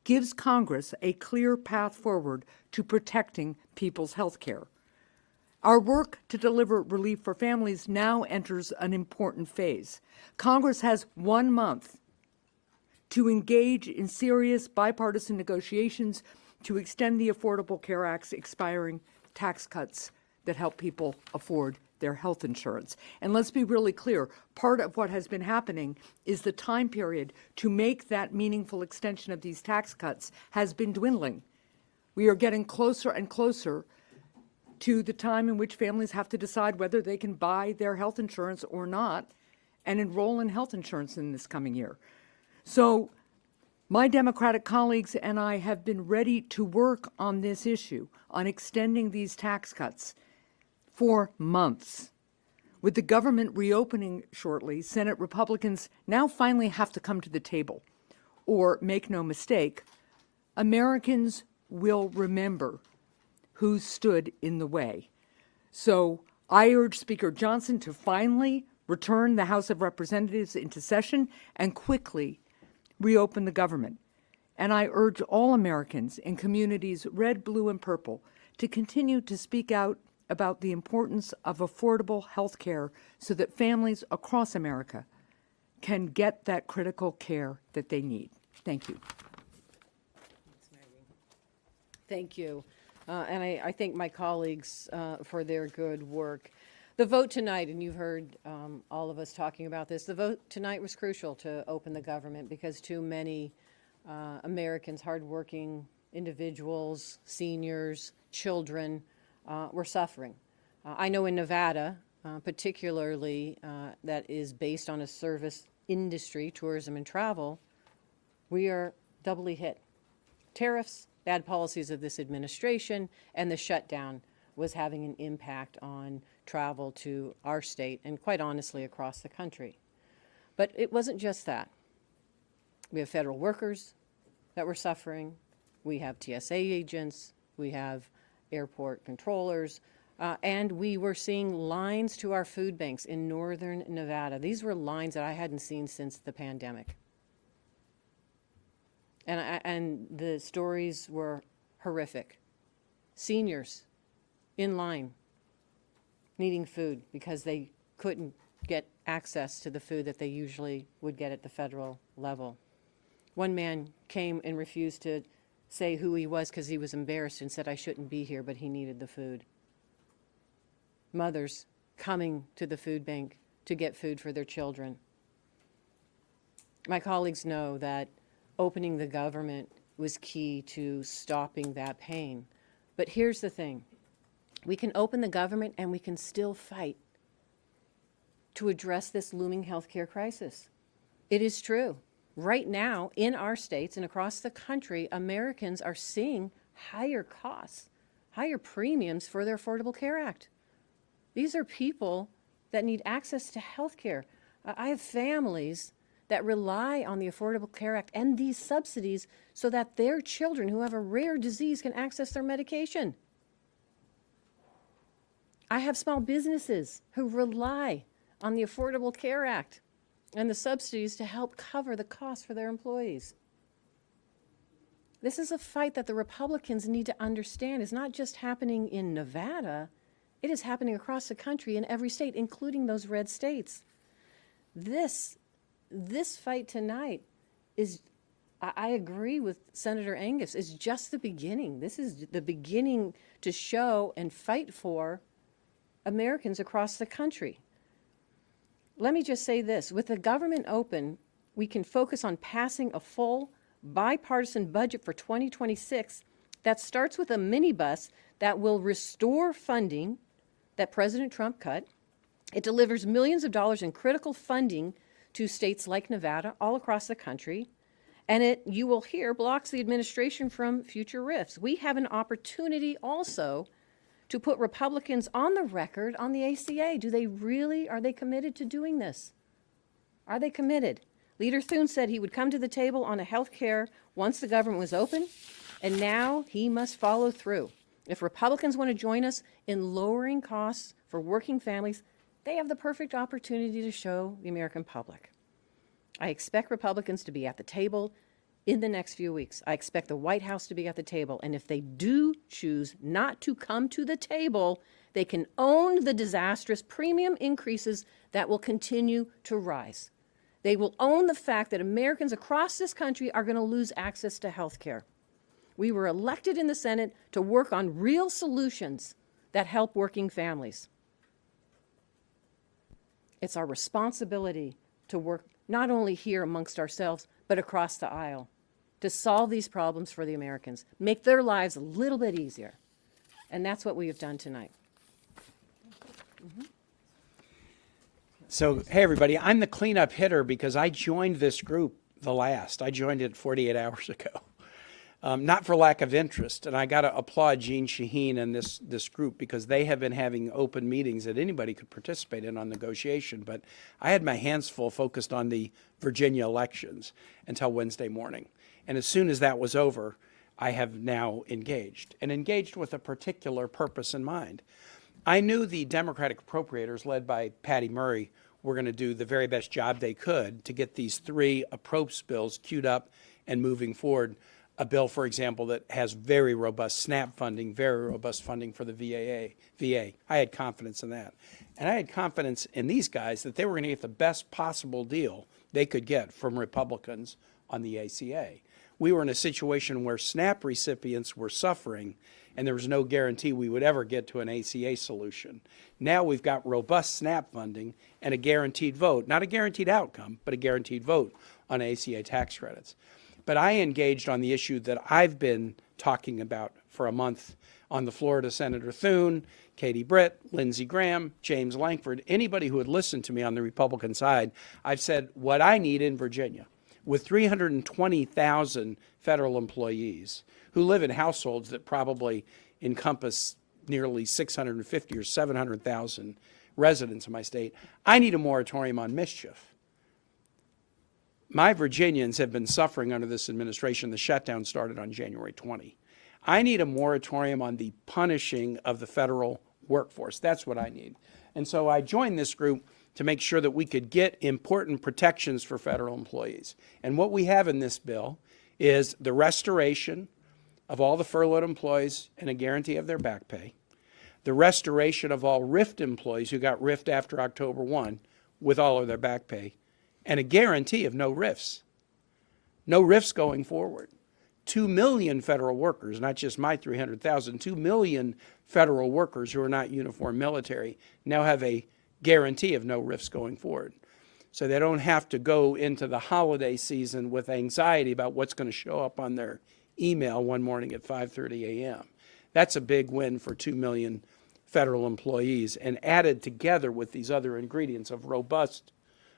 gives Congress a clear path forward to protecting people's health care. Our work to deliver relief for families now enters an important phase. Congress has 1 month to engage in serious bipartisan negotiations to extend the Affordable Care Act's expiring tax cuts that help people afford their health insurance. And let's be really clear, part of what has been happening is the time period to make that meaningful extension of these tax cuts has been dwindling. We are getting closer and closer to the time in which families have to decide whether they can buy their health insurance or not and enroll in health insurance in this coming year. So my Democratic colleagues and I have been ready to work on this issue, on extending these tax cuts for months. With the government reopening shortly, Senate Republicans now finally have to come to the table. Or, make no mistake, Americans will remember who stood in the way. So I urge Speaker Johnson to finally return the House of Representatives into session and quickly reopen the government. And I urge all Americans in communities red, blue, and purple to continue to speak out about the importance of affordable health care so that families across America can get that critical care that they need. Thank you. Thank you. And I thank my colleagues for their good work. The vote tonight, and you've heard all of us talking about this, the vote tonight was crucial to open the government because too many Americans, hardworking individuals, seniors, children, were suffering. I know in Nevada, particularly that is based on a service industry, tourism and travel, we are doubly hit. Tariffs, bad policies of this administration, and the shutdown was having an impact on travel to our state and quite honestly across the country. But it wasn't just that. We have federal workers that were suffering. We have TSA agents. We have airport controllers. And we were seeing lines to our food banks in northern Nevada. These were lines that I hadn't seen since the pandemic. And the stories were horrific. Seniors in line needing food because they couldn't get access to the food that they usually would get at the federal level. One man came and refused to say who he was because he was embarrassed and said, "I shouldn't be here," but he needed the food. Mothers coming to the food bank to get food for their children. My colleagues know that opening the government was key to stopping that pain. But here's the thing. We can open the government and we can still fight to address this looming healthcare crisis. It is true. Right now, in our states and across the country, Americans are seeing higher costs, higher premiums for their Affordable Care Act. These are people that need access to health care. I have families that rely on the Affordable Care Act and these subsidies so that their children who have a rare disease can access their medication. I have small businesses who rely on the Affordable Care Act and the subsidies to help cover the costs for their employees. This is a fight that the Republicans need to understand is not just happening in Nevada, it is happening across the country in every state, including those red states. This fight tonight is, I agree with Senator Angus, is just the beginning. This is the beginning to show and fight for Americans across the country. Let me just say this. With the government open, we can focus on passing a full bipartisan budget for 2026 that starts with a minibus that will restore funding that President Trump cut. It delivers millions of dollars in critical funding to states like Nevada all across the country. And it, you will hear, blocks the administration from future rifts. We have an opportunity also to put Republicans on the record on the ACA. Are they committed to doing this? Are they committed? Leader Thune said he would come to the table on a health care once the government was open, and now he must follow through. If Republicans want to join us in lowering costs for working families, they have the perfect opportunity to show the American public. I expect Republicans to be at the table in the next few weeks. I expect the White House to be at the table. And if they do choose not to come to the table, they can own the disastrous premium increases that will continue to rise. They will own the fact that Americans across this country are going to lose access to health care. We were elected in the Senate to work on real solutions that help working families. It's our responsibility to work not only here amongst ourselves, but across the aisle to solve these problems for the Americans, make their lives a little bit easier. And that's what we have done tonight. So, hey, everybody, I'm the cleanup hitter because I joined this group I joined it 48 hours ago. Not for lack of interest, and I got to applaud Jean Shaheen and this group because they have been having open meetings that anybody could participate in on negotiation, but I had my hands full focused on the Virginia elections until Wednesday morning. And as soon as that was over, I have now engaged with a particular purpose in mind. I knew the Democratic appropriators led by Patty Murray were going to do the very best job they could to get these three approach bills queued up and moving forward. A bill, for example, that has very robust SNAP funding, very robust funding for the VA. I had confidence in that. And I had confidence in these guys that they were going to get the best possible deal they could get from Republicans on the ACA. We were in a situation where SNAP recipients were suffering, and there was no guarantee we would ever get to an ACA solution. Now we've got robust SNAP funding and a guaranteed vote, not a guaranteed outcome, but a guaranteed vote on ACA tax credits. But I engaged on the issue that I've been talking about for a month on the floor to Senator Thune, Katie Britt, Lindsey Graham, James Lankford, anybody who would listen to me on the Republican side. I've said what I need in Virginia, with 320,000 federal employees who live in households that probably encompass nearly 650 or 700,000 residents in my state, I need a moratorium on mischief. My Virginians have been suffering under this administration. The shutdown started on January 20. I need a moratorium on the punishing of the federal workforce. That's what I need. And so I joined this group to make sure that we could get important protections for federal employees. And what we have in this bill is the restoration of all the furloughed employees and a guarantee of their back pay, the restoration of all RIFT employees who got RIFT after October 1 with all of their back pay, and a guarantee of no RIFs. No RIFs going forward. 2 million federal workers, not just my 300,000, 2 million federal workers who are not uniform military now have a guarantee of no RIFs going forward. So they don't have to go into the holiday season with anxiety about what's going to show up on their email one morning at 5:30 a.m. That's a big win for 2 million federal employees, and added together with these other ingredients of robust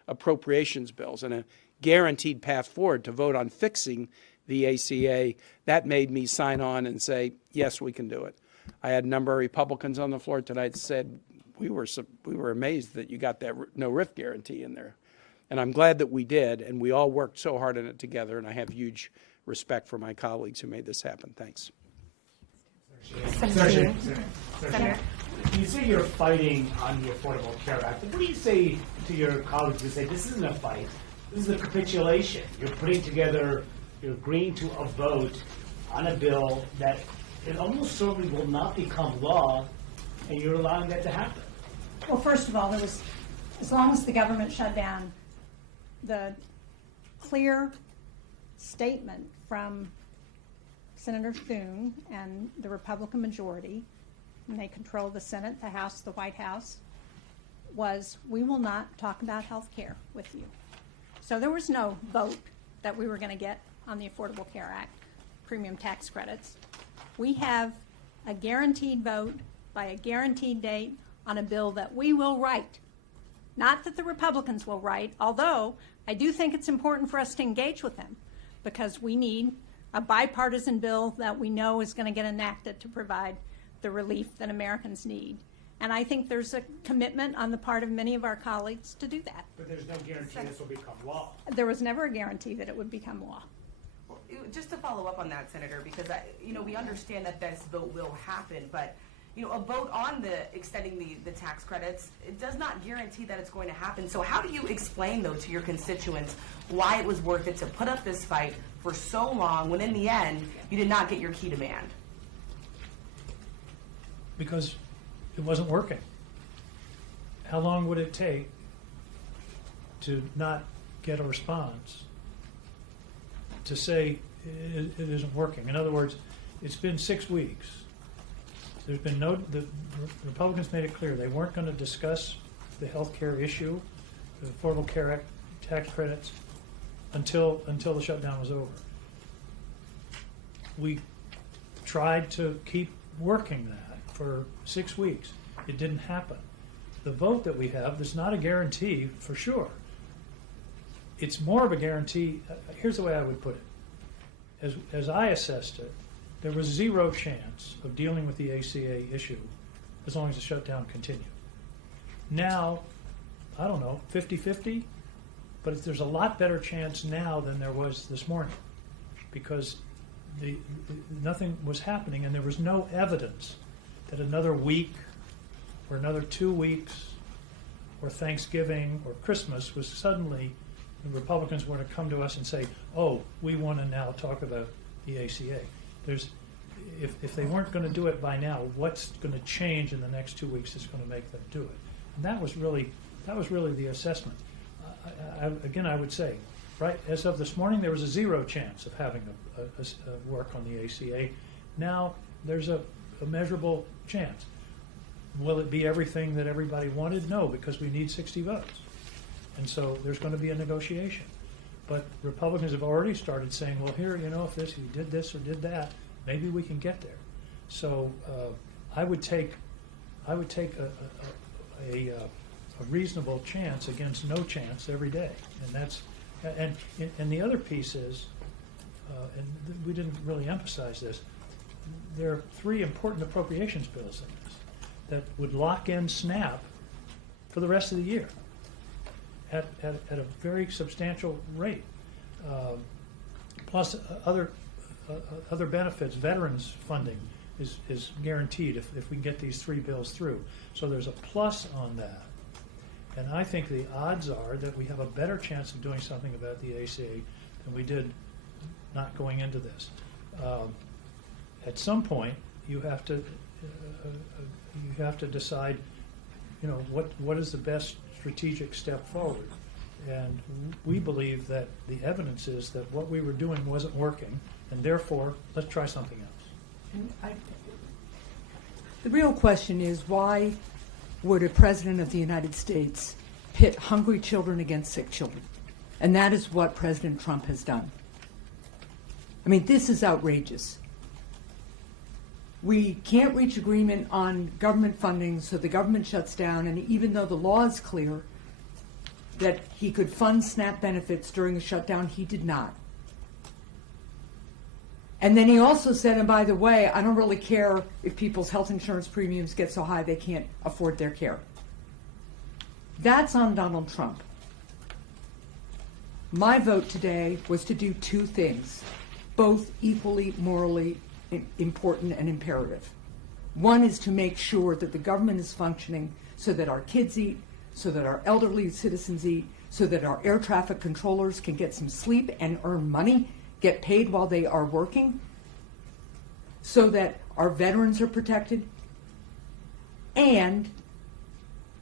appropriations bills and a guaranteed path forward to vote on fixing the ACA, that made me sign on and say, yes, we can do it. I had a number of Republicans on the floor tonight said, we were amazed that you got that no RIF guarantee in there. And I'm glad that we did, and we all worked so hard on it together, and I have huge respect for my colleagues who made this happen. Thanks. Senator, you say you're fighting on the Affordable Care Act. What do you say to your colleagues who say this isn't a fight, this is a capitulation? You're putting together, you're agreeing to a vote on a bill that it almost certainly will not become law, and you're allowing that to happen. Well, first of all, there was, as long as the government shut down, the clear statement from Senator Thune and the Republican majority, and they control the Senate, the House, the White House, was we will not talk about health care with you. So there was no vote that we were going to get on the Affordable Care Act, premium tax credits. We have a guaranteed vote by a guaranteed date on a bill that we will write. Not that the Republicans will write, although I do think it's important for us to engage with them, because we need a bipartisan bill that we know is going to get enacted to provide the relief that Americans need. And I think there's a commitment on the part of many of our colleagues to do that. But there's no guarantee this will become law. There was never a guarantee that it would become law. Just to follow up on that, Senator, because we understand that this vote will happen, but a vote on the extending the tax credits, it does not guarantee that it's going to happen. So how do you explain, though, to your constituents why it was worth it to put up this fight for so long when in the end you did not get your key demand? Because it wasn't working. How long would it take to not get a response to say it isn't working? In other words, it's been 6 weeks. There's been the Republicans made it clear they weren't going to discuss the health care issue, the Affordable Care Act tax credits, until the shutdown was over. We tried to keep working that for 6 weeks. It didn't happen. The vote that we have is not a guarantee for sure. It's more of a guarantee. Here's the way I would put it. As I assessed it, there was zero chance of dealing with the ACA issue as long as the shutdown continued. Now, I don't know, 50-50, but there's a lot better chance now than there was this morning, because nothing was happening, and there was no evidence that another week or another 2 weeks or Thanksgiving or Christmas was suddenly the Republicans were to come to us and say, oh, we want to now talk about the ACA. If they weren't going to do it by now, what's going to change in the next 2 weeks that's going to make them do it? And that was really the assessment. Again, I would say, right, as of this morning, there was a zero chance of having a work on the ACA. Now there's a measurable chance. Will it be everything that everybody wanted? No, because we need 60 votes. And so there's going to be a negotiation. But Republicans have already started saying, well, here, if you did this or did that, maybe we can get there. So I would take a reasonable chance against no chance every day, and the other piece is, and we didn't really emphasize this. There are 3 important appropriations bills in this that would lock in SNAP for the rest of the year at a very substantial rate. plus other benefits. Veterans funding is guaranteed if we can get these 3 bills through. So there's a plus on that. And I think the odds are that we have a better chance of doing something about the ACA than we did not going into this. At some point, you have to decide, what is the best strategic step forward. And we believe that the evidence is that what we were doing wasn't working, and therefore, let's try something else. The real question is, why would a president of the United States pit hungry children against sick children? And that is what President Trump has done. I mean, this is outrageous. We can't reach agreement on government funding, so the government shuts down, and even though the law is clear that he could fund SNAP benefits during the shutdown, he did not. And then he also said, and by the way, I don't really care if people's health insurance premiums get so high they can't afford their care. That's on Donald Trump. My vote today was to do 2 things, both equally morally important and imperative. One is to make sure that the government is functioning so that our kids eat, so that our elderly citizens eat, so that our air traffic controllers can get some sleep and earn money, get paid while they are working, so that our veterans are protected, and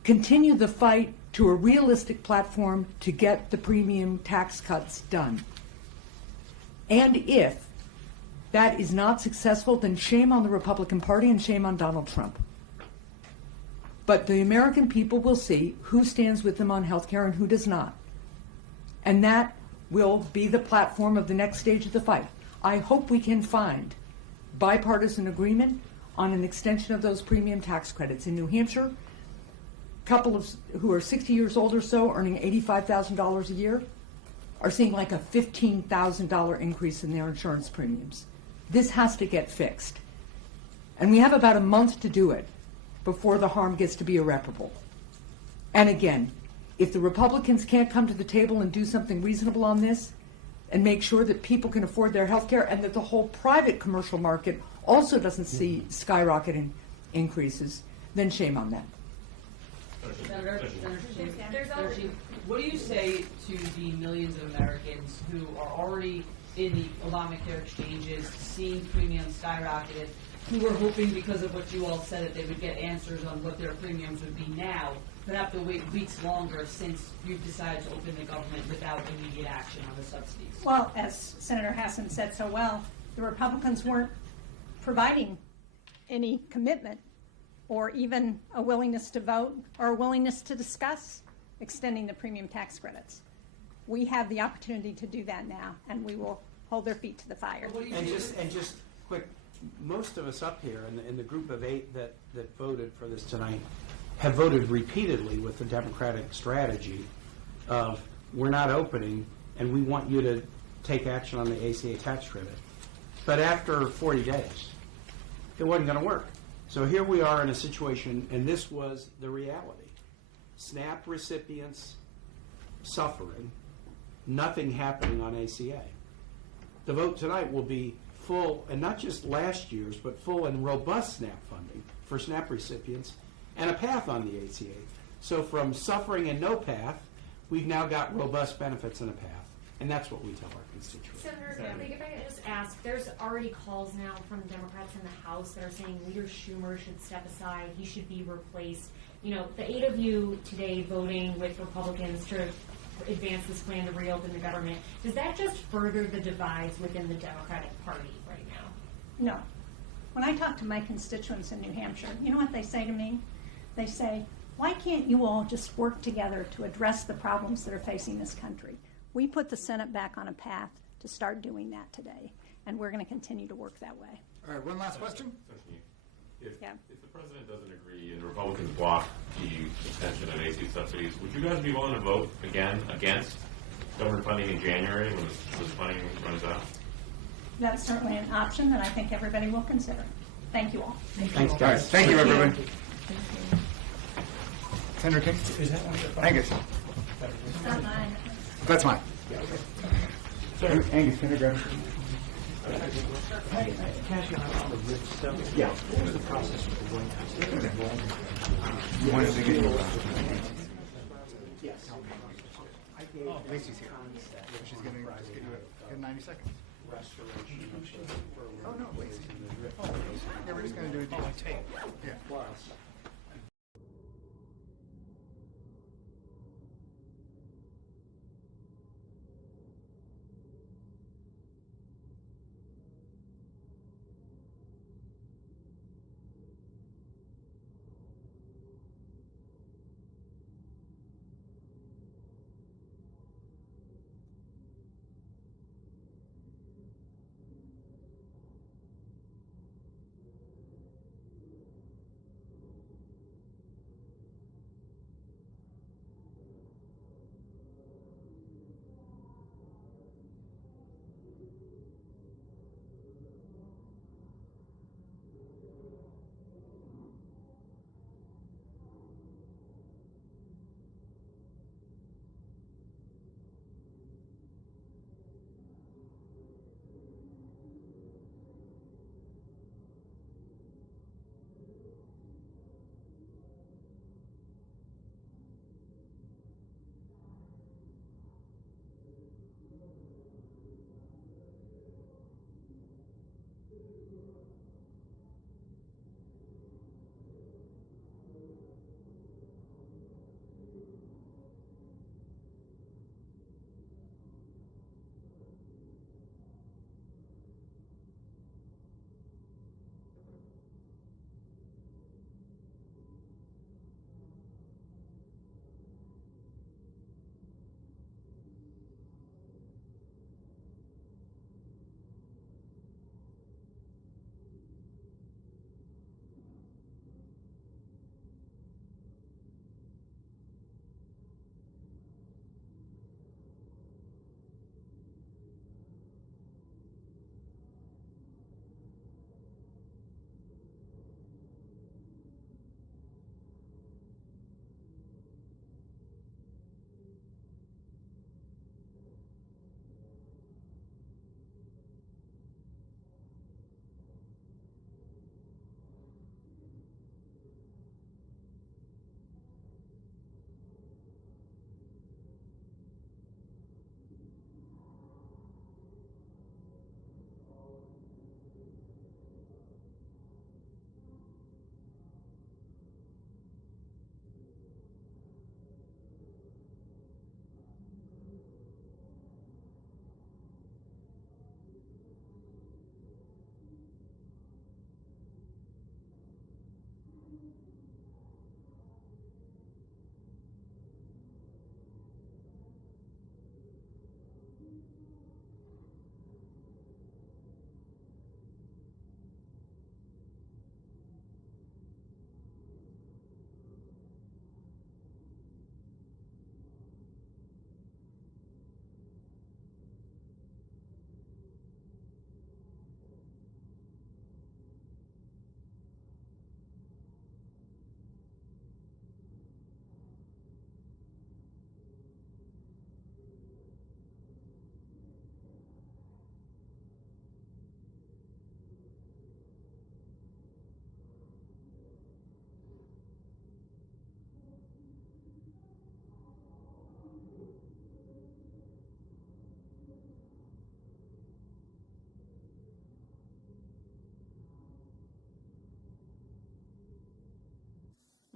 continue the fight to a realistic platform to get the premium tax cuts done. And if that is not successful, then shame on the Republican Party and shame on Donald Trump. But the American people will see who stands with them on health care and who does not. And that will be the platform of the next stage of the fight. I hope we can find bipartisan agreement on an extension of those premium tax credits. In New Hampshire, couples who are 60 years old or so, earning $85,000 a year, are seeing like a $15,000 increase in their insurance premiums. This has to get fixed. And we have about a month to do it before the harm gets to be irreparable. And again, if the Republicans can't come to the table and do something reasonable on this and make sure that people can afford their health care and that the whole private commercial market also doesn't see skyrocketing increases, then shame on them. Senator, what do you say to the millions of Americans who are already in the Obamacare exchanges, seeing premiums skyrocketed, who were hoping because of what you all said that they would get answers on what their premiums would be now, but have to wait weeks longer since you've decided to open the government without immediate action on the subsidies? Well, as Senator Hassan said so well, the Republicans weren't providing any commitment or even a willingness to vote or a willingness to discuss extending the premium tax credits. We have the opportunity to do that now, and we will hold their feet to the fire. And just quick, most of us up here in the group of 8 that voted for this tonight have voted repeatedly with the Democratic strategy of we're not opening and we want you to take action on the ACA tax credit. But after 40 days, it wasn't going to work. So here we are in a situation, and this was the reality. SNAP recipients suffering, nothing happening on ACA. The vote tonight will be full, and not just last year's, but full and robust SNAP funding for SNAP recipients and a path on the ACA. So from suffering and no path, we've now got robust benefits and a path. And that's what we tell our constituents. Senator, if I could just ask, there's already calls now from Democrats in the House that are saying Leader Schumer should step aside, he should be replaced. You know, the 8 of you today voting with Republicans to advance this plan to reopen the government, does that just further the divides within the Democratic Party right now? No. When I talk to my constituents in New Hampshire, you know what they say to me? They say, why can't you all just work together to address the problems that are facing this country? We put the Senate back on a path to start doing that today, and we're going to continue to work that way. All right, one last question. If the president doesn't agree and the Republicans block the extension of AC subsidies, would you guys be willing to vote again against government funding in January when this funding runs out? That's certainly an option that I think everybody will consider. Thank you all. Thanks, guys. Thank you, everyone. Senator King? Is that one of your Thank you. That's not mine. That's mine. Angus, can I grab Can I ask you on the RIP stuff? Yeah. What was the process with the White House? You wanted to get Yes. Lacey's here. She's going to just give you in 90 seconds. Oh, no, Lacey. Oh, yeah, we're just going to do it. Oh, tape. Yeah.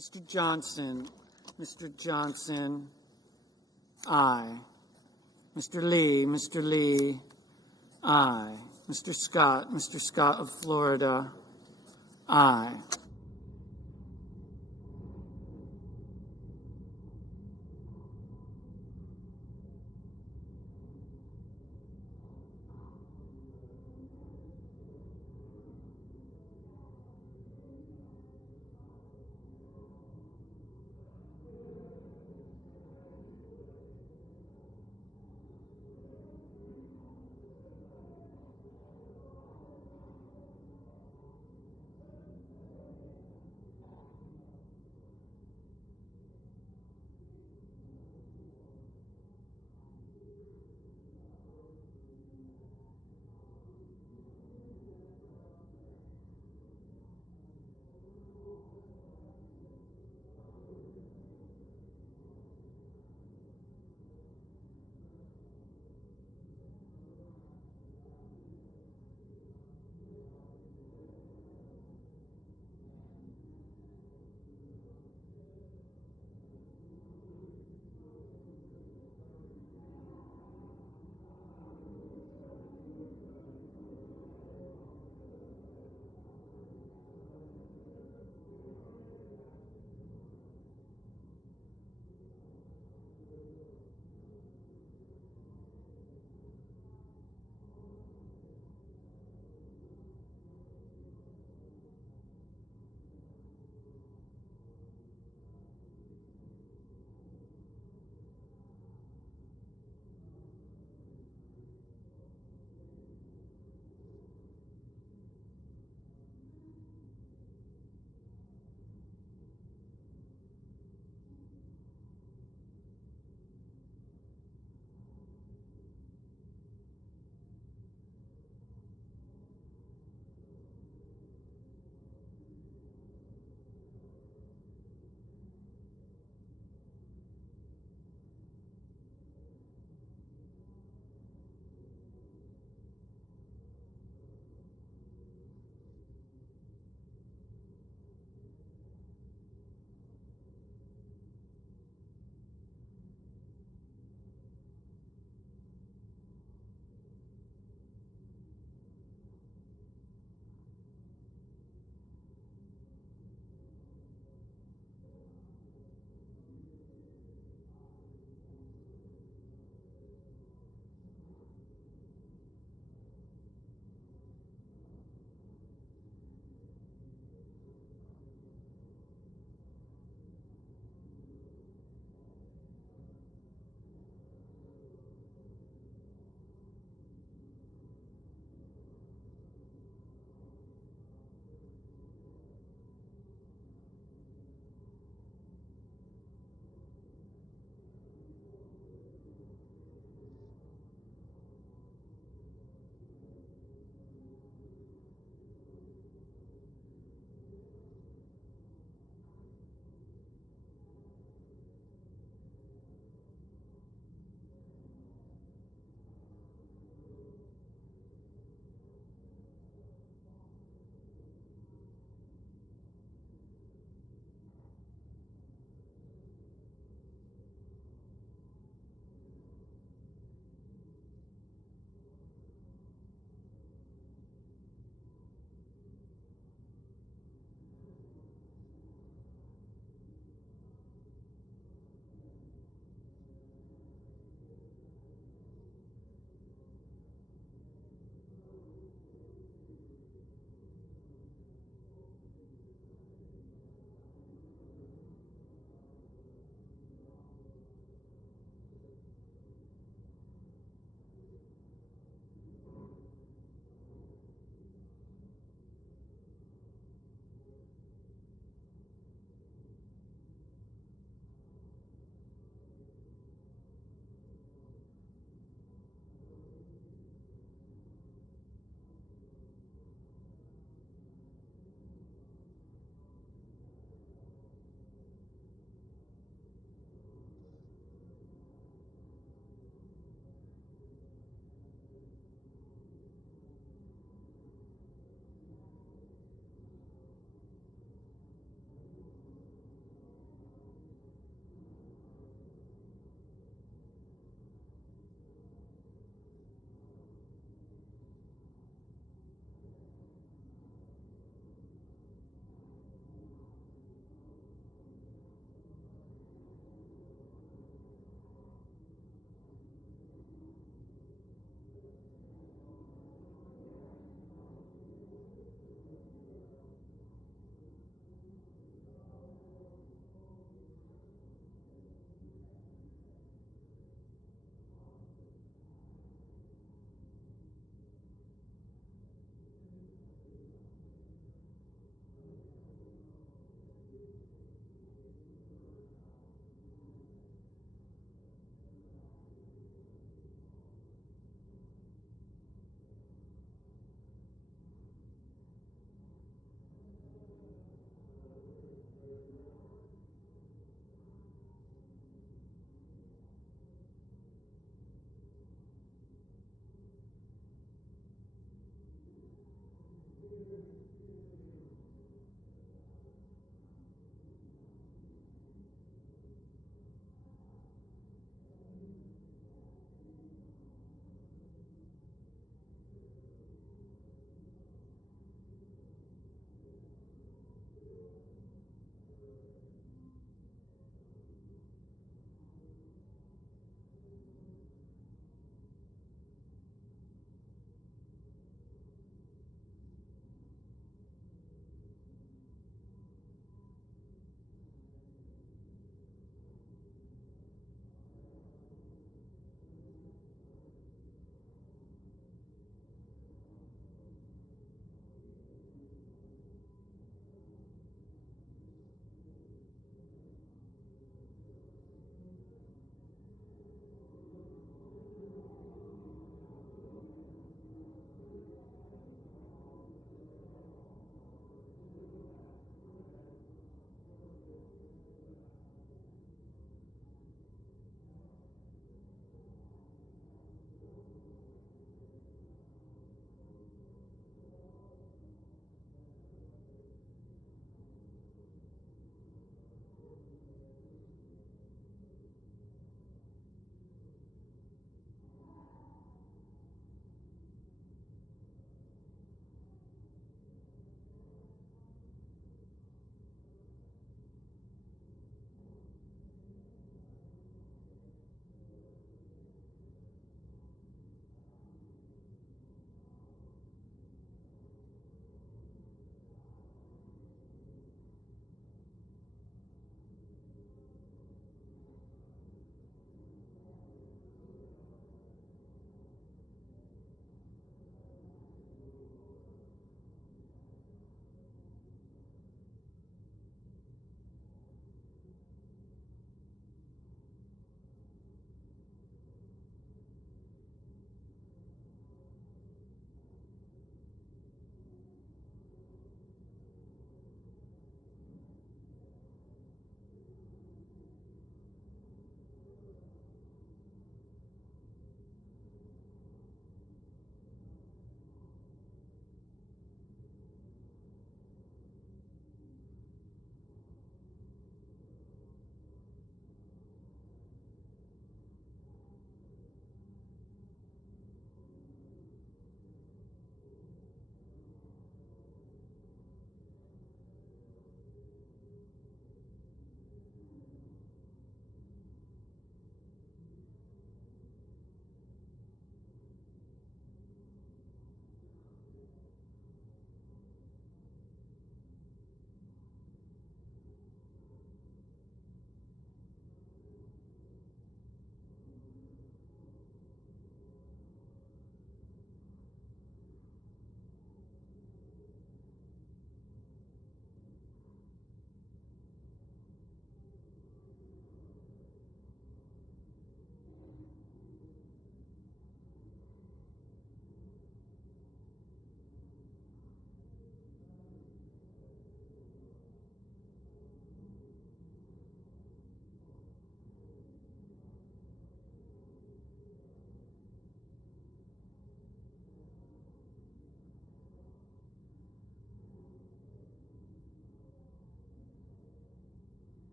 Mr. Johnson, Mr. Johnson, aye. Mr. Lee, aye. Mr. Scott of Florida, aye.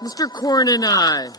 Mr. Cornyn, aye.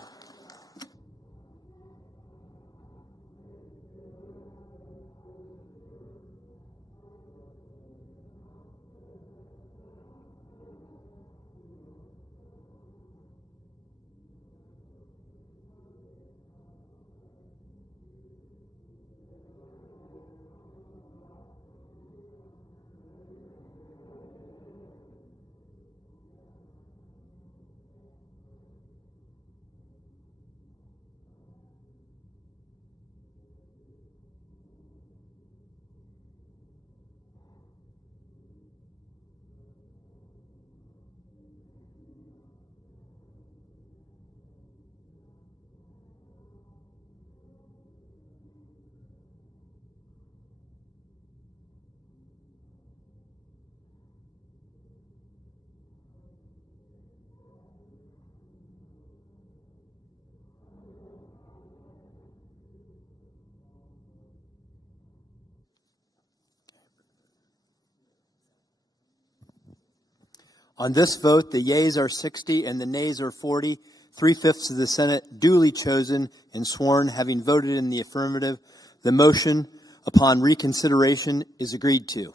On this vote, the yeas are 60 and the nays are 40. 3/5 of the Senate duly chosen and sworn, having voted in the affirmative, the motion upon reconsideration is agreed to.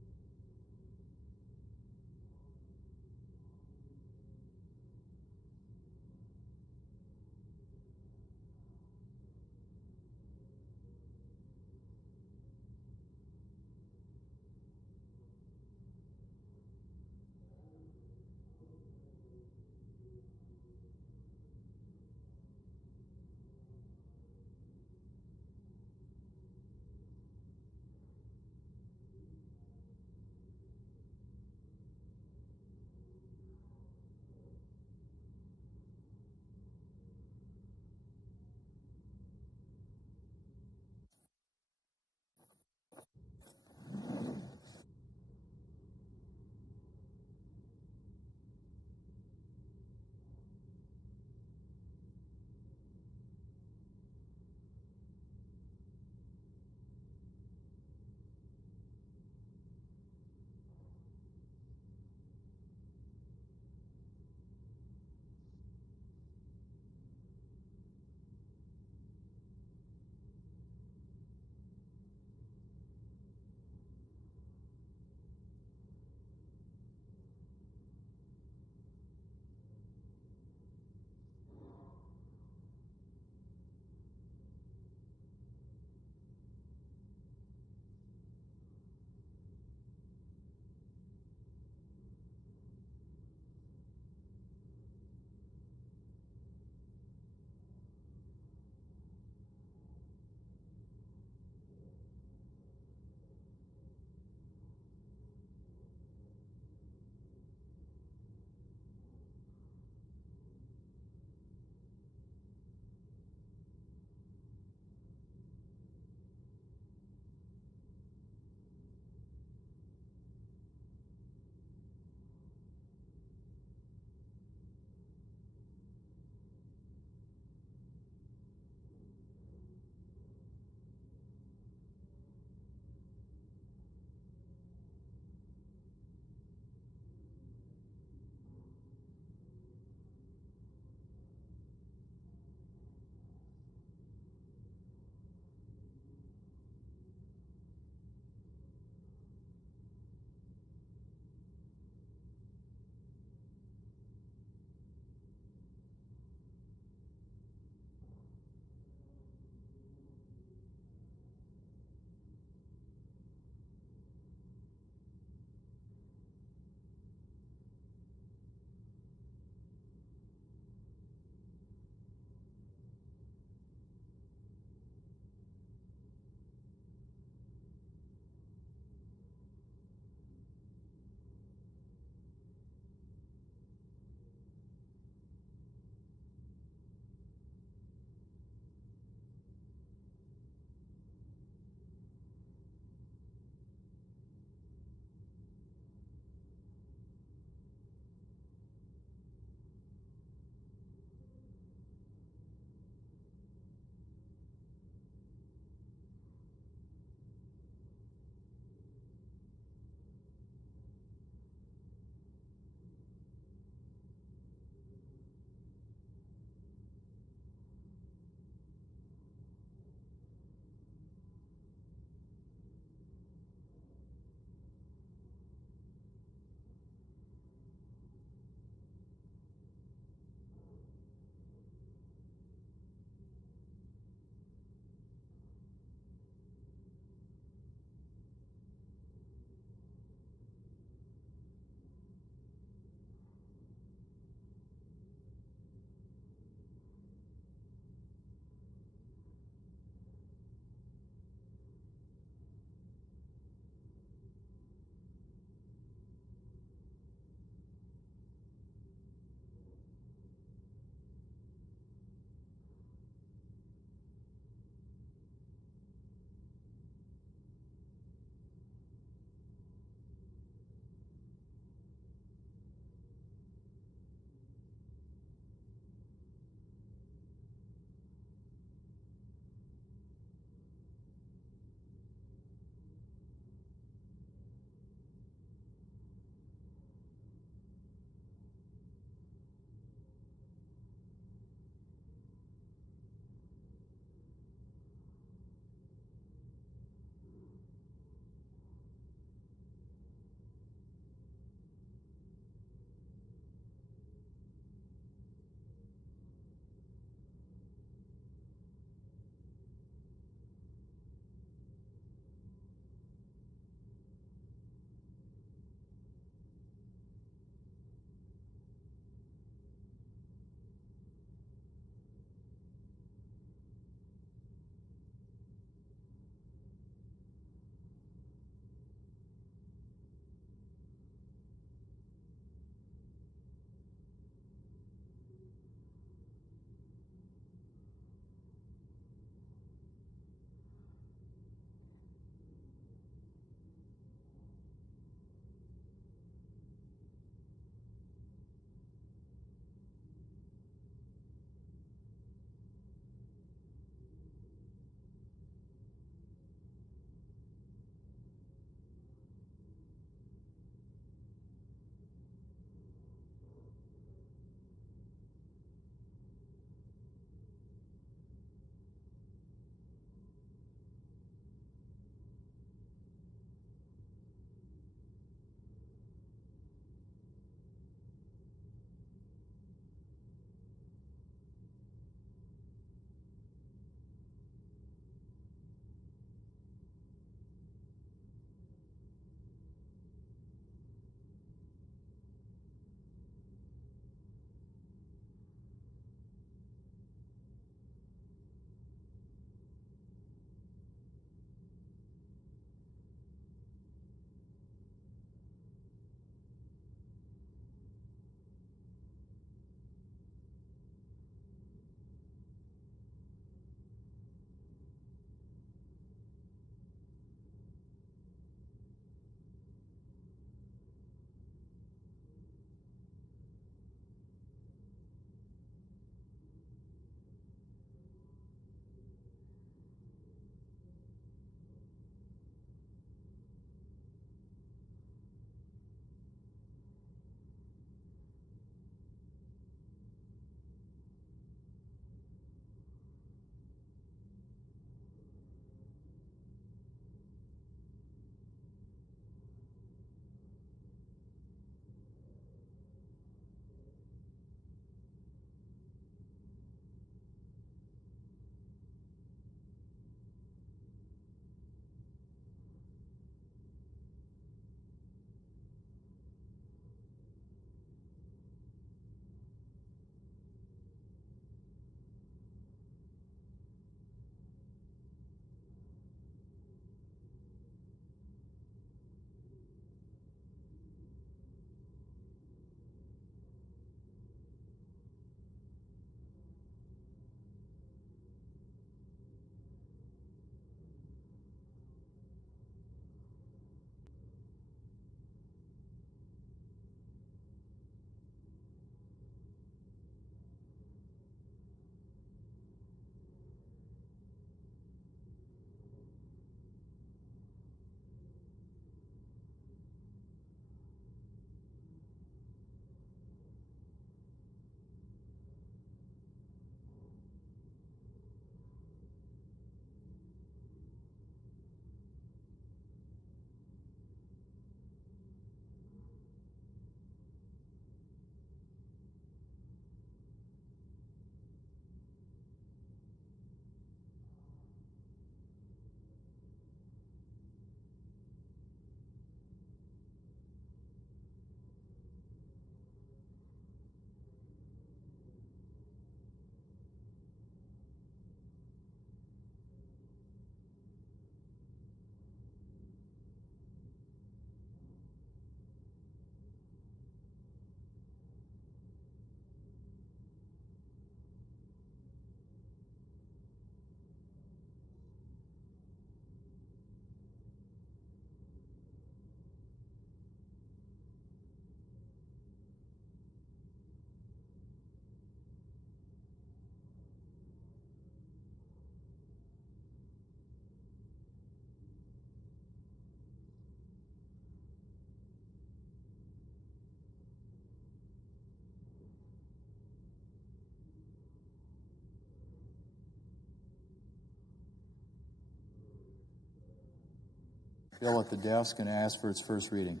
Bill at the desk and ask for its first reading.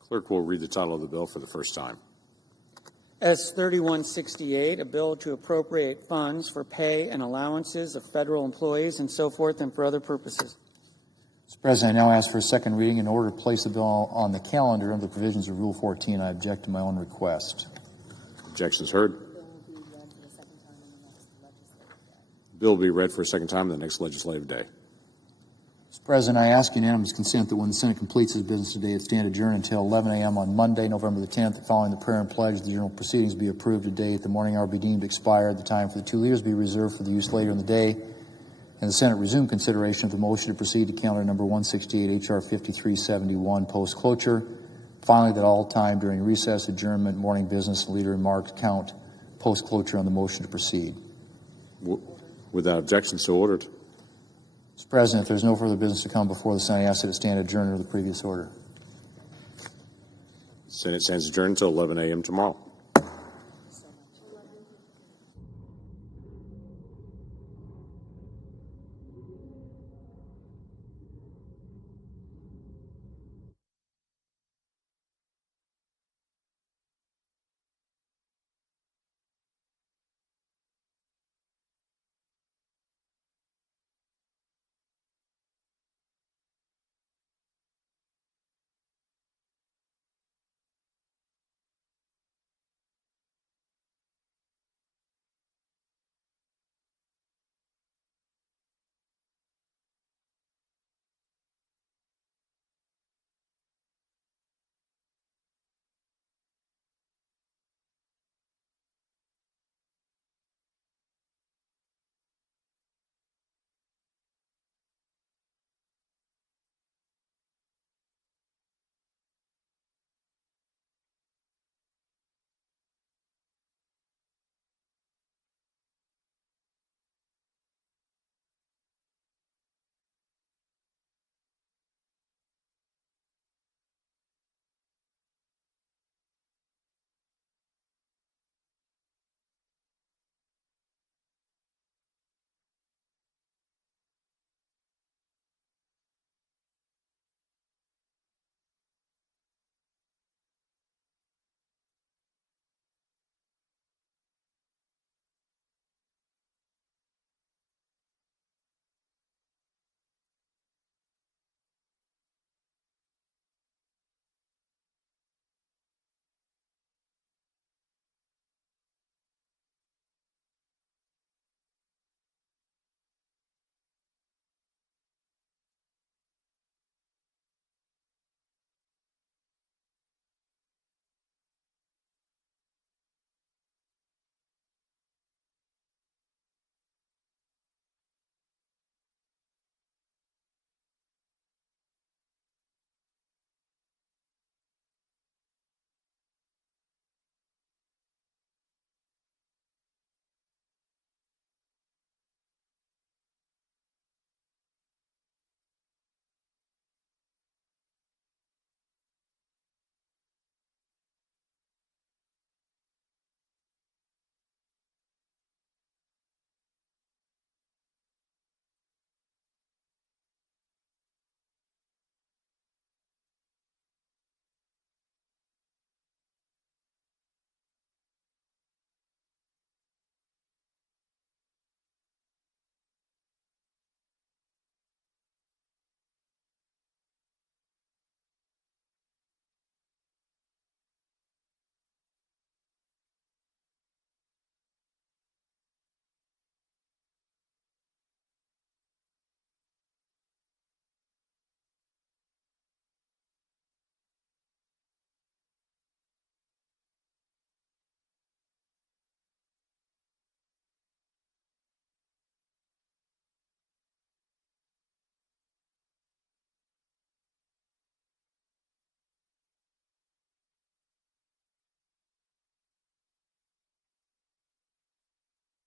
Clerk will read the title of the bill for the first time. S3168, a bill to appropriate funds for pay and allowances of federal employees and so forth and for other purposes. Mr. President, I now ask for a second reading. In order to place the bill on the calendar under the provisions of Rule 14, I object to my own request. Objections heard. The bill will be read for a second time in the next legislative day. Mr. President, I ask unanimous consent that when the Senate completes its business today, it stand adjourned until 11 a.m. on Monday, November the 10th. Following the prayer and pledge, the general proceedings be approved today at the morning hour be deemed expired. The time for the 2 leaders be reserved for the use later in the day. And the Senate resume consideration of the motion to proceed to calendar number 168, H.R. 5371, post-cloture. Finally, that all time during recess, adjournment, morning business, and leader remarks count post-cloture on the motion to proceed. Without objection, so ordered. Mr. President, if there's no further business to come before the Senate, I ask that it stand adjourned under the previous order. Senate stands adjourned until 11 a.m. tomorrow.